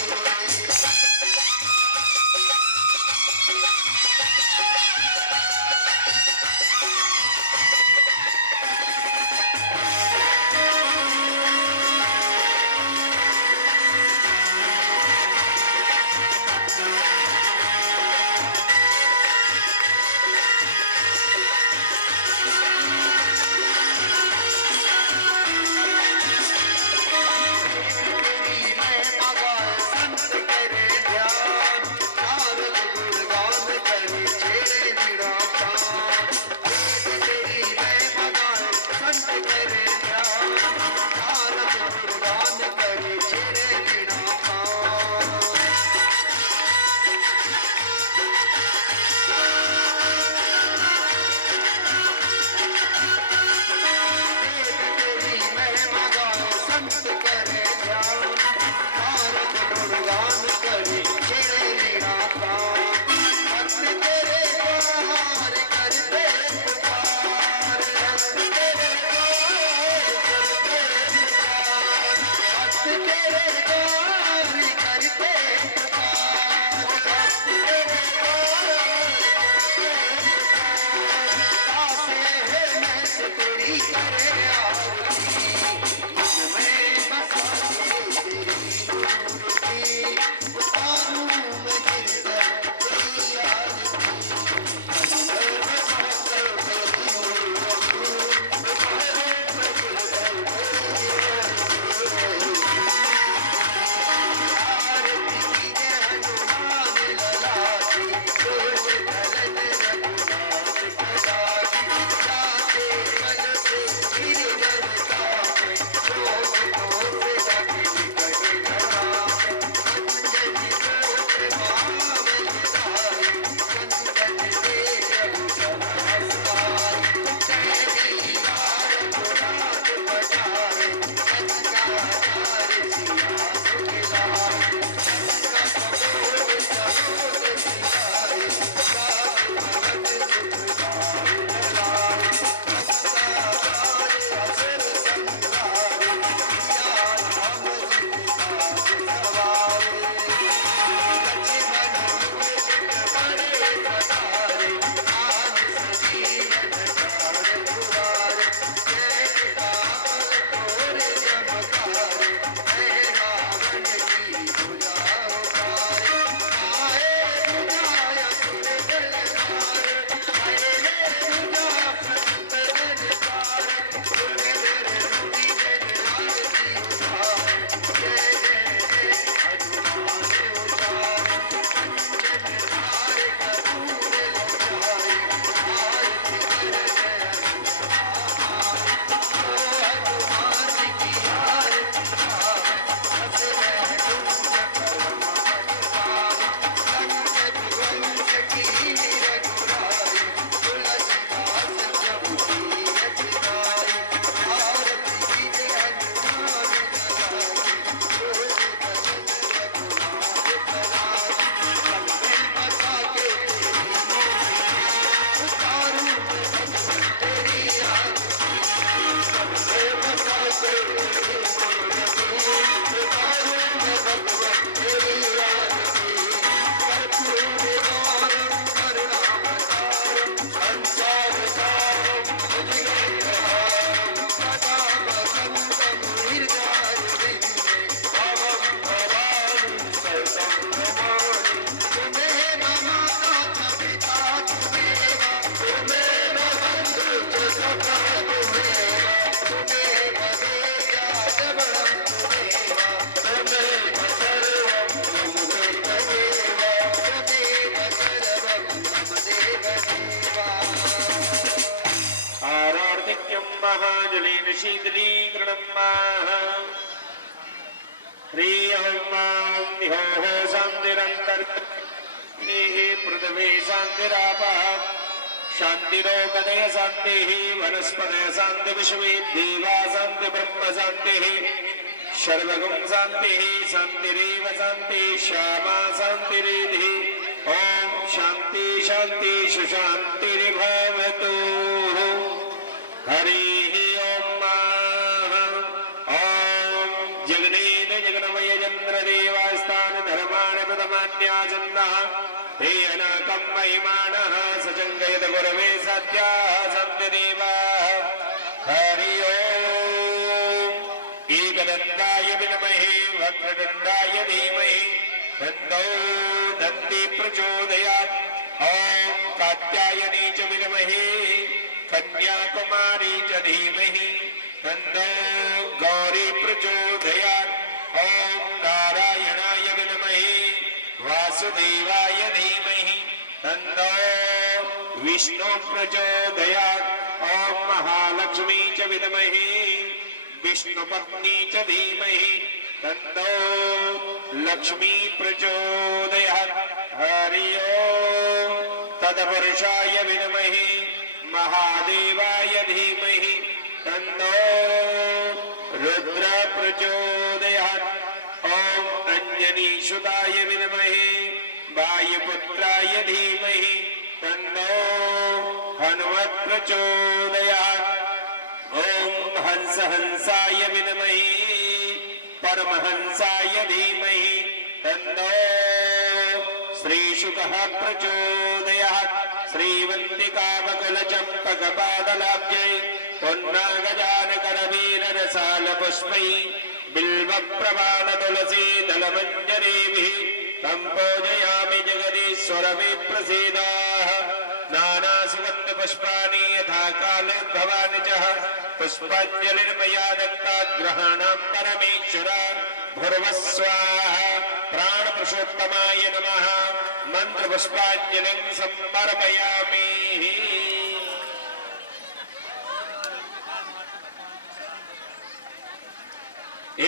गिरधर तेरी आरती। देवा जलेन शीतलीकरणम् ह्रीं मां ह्योः शान्तिरन्तर्निः पृथिवी शान्तिरापः शान्तिरोगदय शान्तिः वनस्पतय शान्ति विश्वे देवा शान्ति ब्रह्म शान्तिः सर्वगुण शान्तिः शान्तिरेव शान्तिः श्यामा शान्तिरेधि ओम शान्ति शान्ति सुशान्तिर्भवतु हरिः ओम ओम जगनेन जगन्मय चन्द्रदेवास्तान धर्माण प्रथमान्याजन्नः ते अनाकं महिमानः सचङ्गयत गुरवे सत्याः सत्यदेवाः हरि ओम एकदन्ताय विद्महे वक्रतुण्डाय धीमहि तन्नो दन्ति प्रचोदयात् ओम कात्यायनी च विद्महे कन्याकुमारी च धीमहि तन्नो गौरी प्रचोदयात् ओम नारायणाय विद्महे वासुदेवाय धीमहि तन्नो विष्णु प्रचोदयात् ओम महालक्ष्मी च विद्महे विष्णुपत्नी च धीमहि तन्नो लक्ष्मी प्रचोदयात् हरि ओम तत्पुरुषाय विद्महे महादेवाय धीमहि तन्नो रुद्र प्रचोदयात् ओम अंजनीसुताय विद्महे वायुपुत्राय धीमहि तन्नो हनुमत् प्रचोदयात् ओम हंस हंसाय विद्महे परमहंसाय धीमहि तन्नो श्रीशुकः प्रचोदयात् श्रीवन्तिकावकुलचम्पकपादलाब्जै पुन्नागजानकरवीररसालपुष्पै बिल्वप्रवालतुलसी दलमञ्जरीभिः तं पूजयामि जगदीश्वर मे प्रसीदाः नानासुगन्धपुष्पाणि यथा काले भवानि च पुष्पाञ्जलिर्मया दत्ता ग्रहाणां परमेश्वर भूर्वस्वाहा प्राणपुरुषोत्तमाय नमः मंत्रपुष्पाञ्जलिं समर्पयामि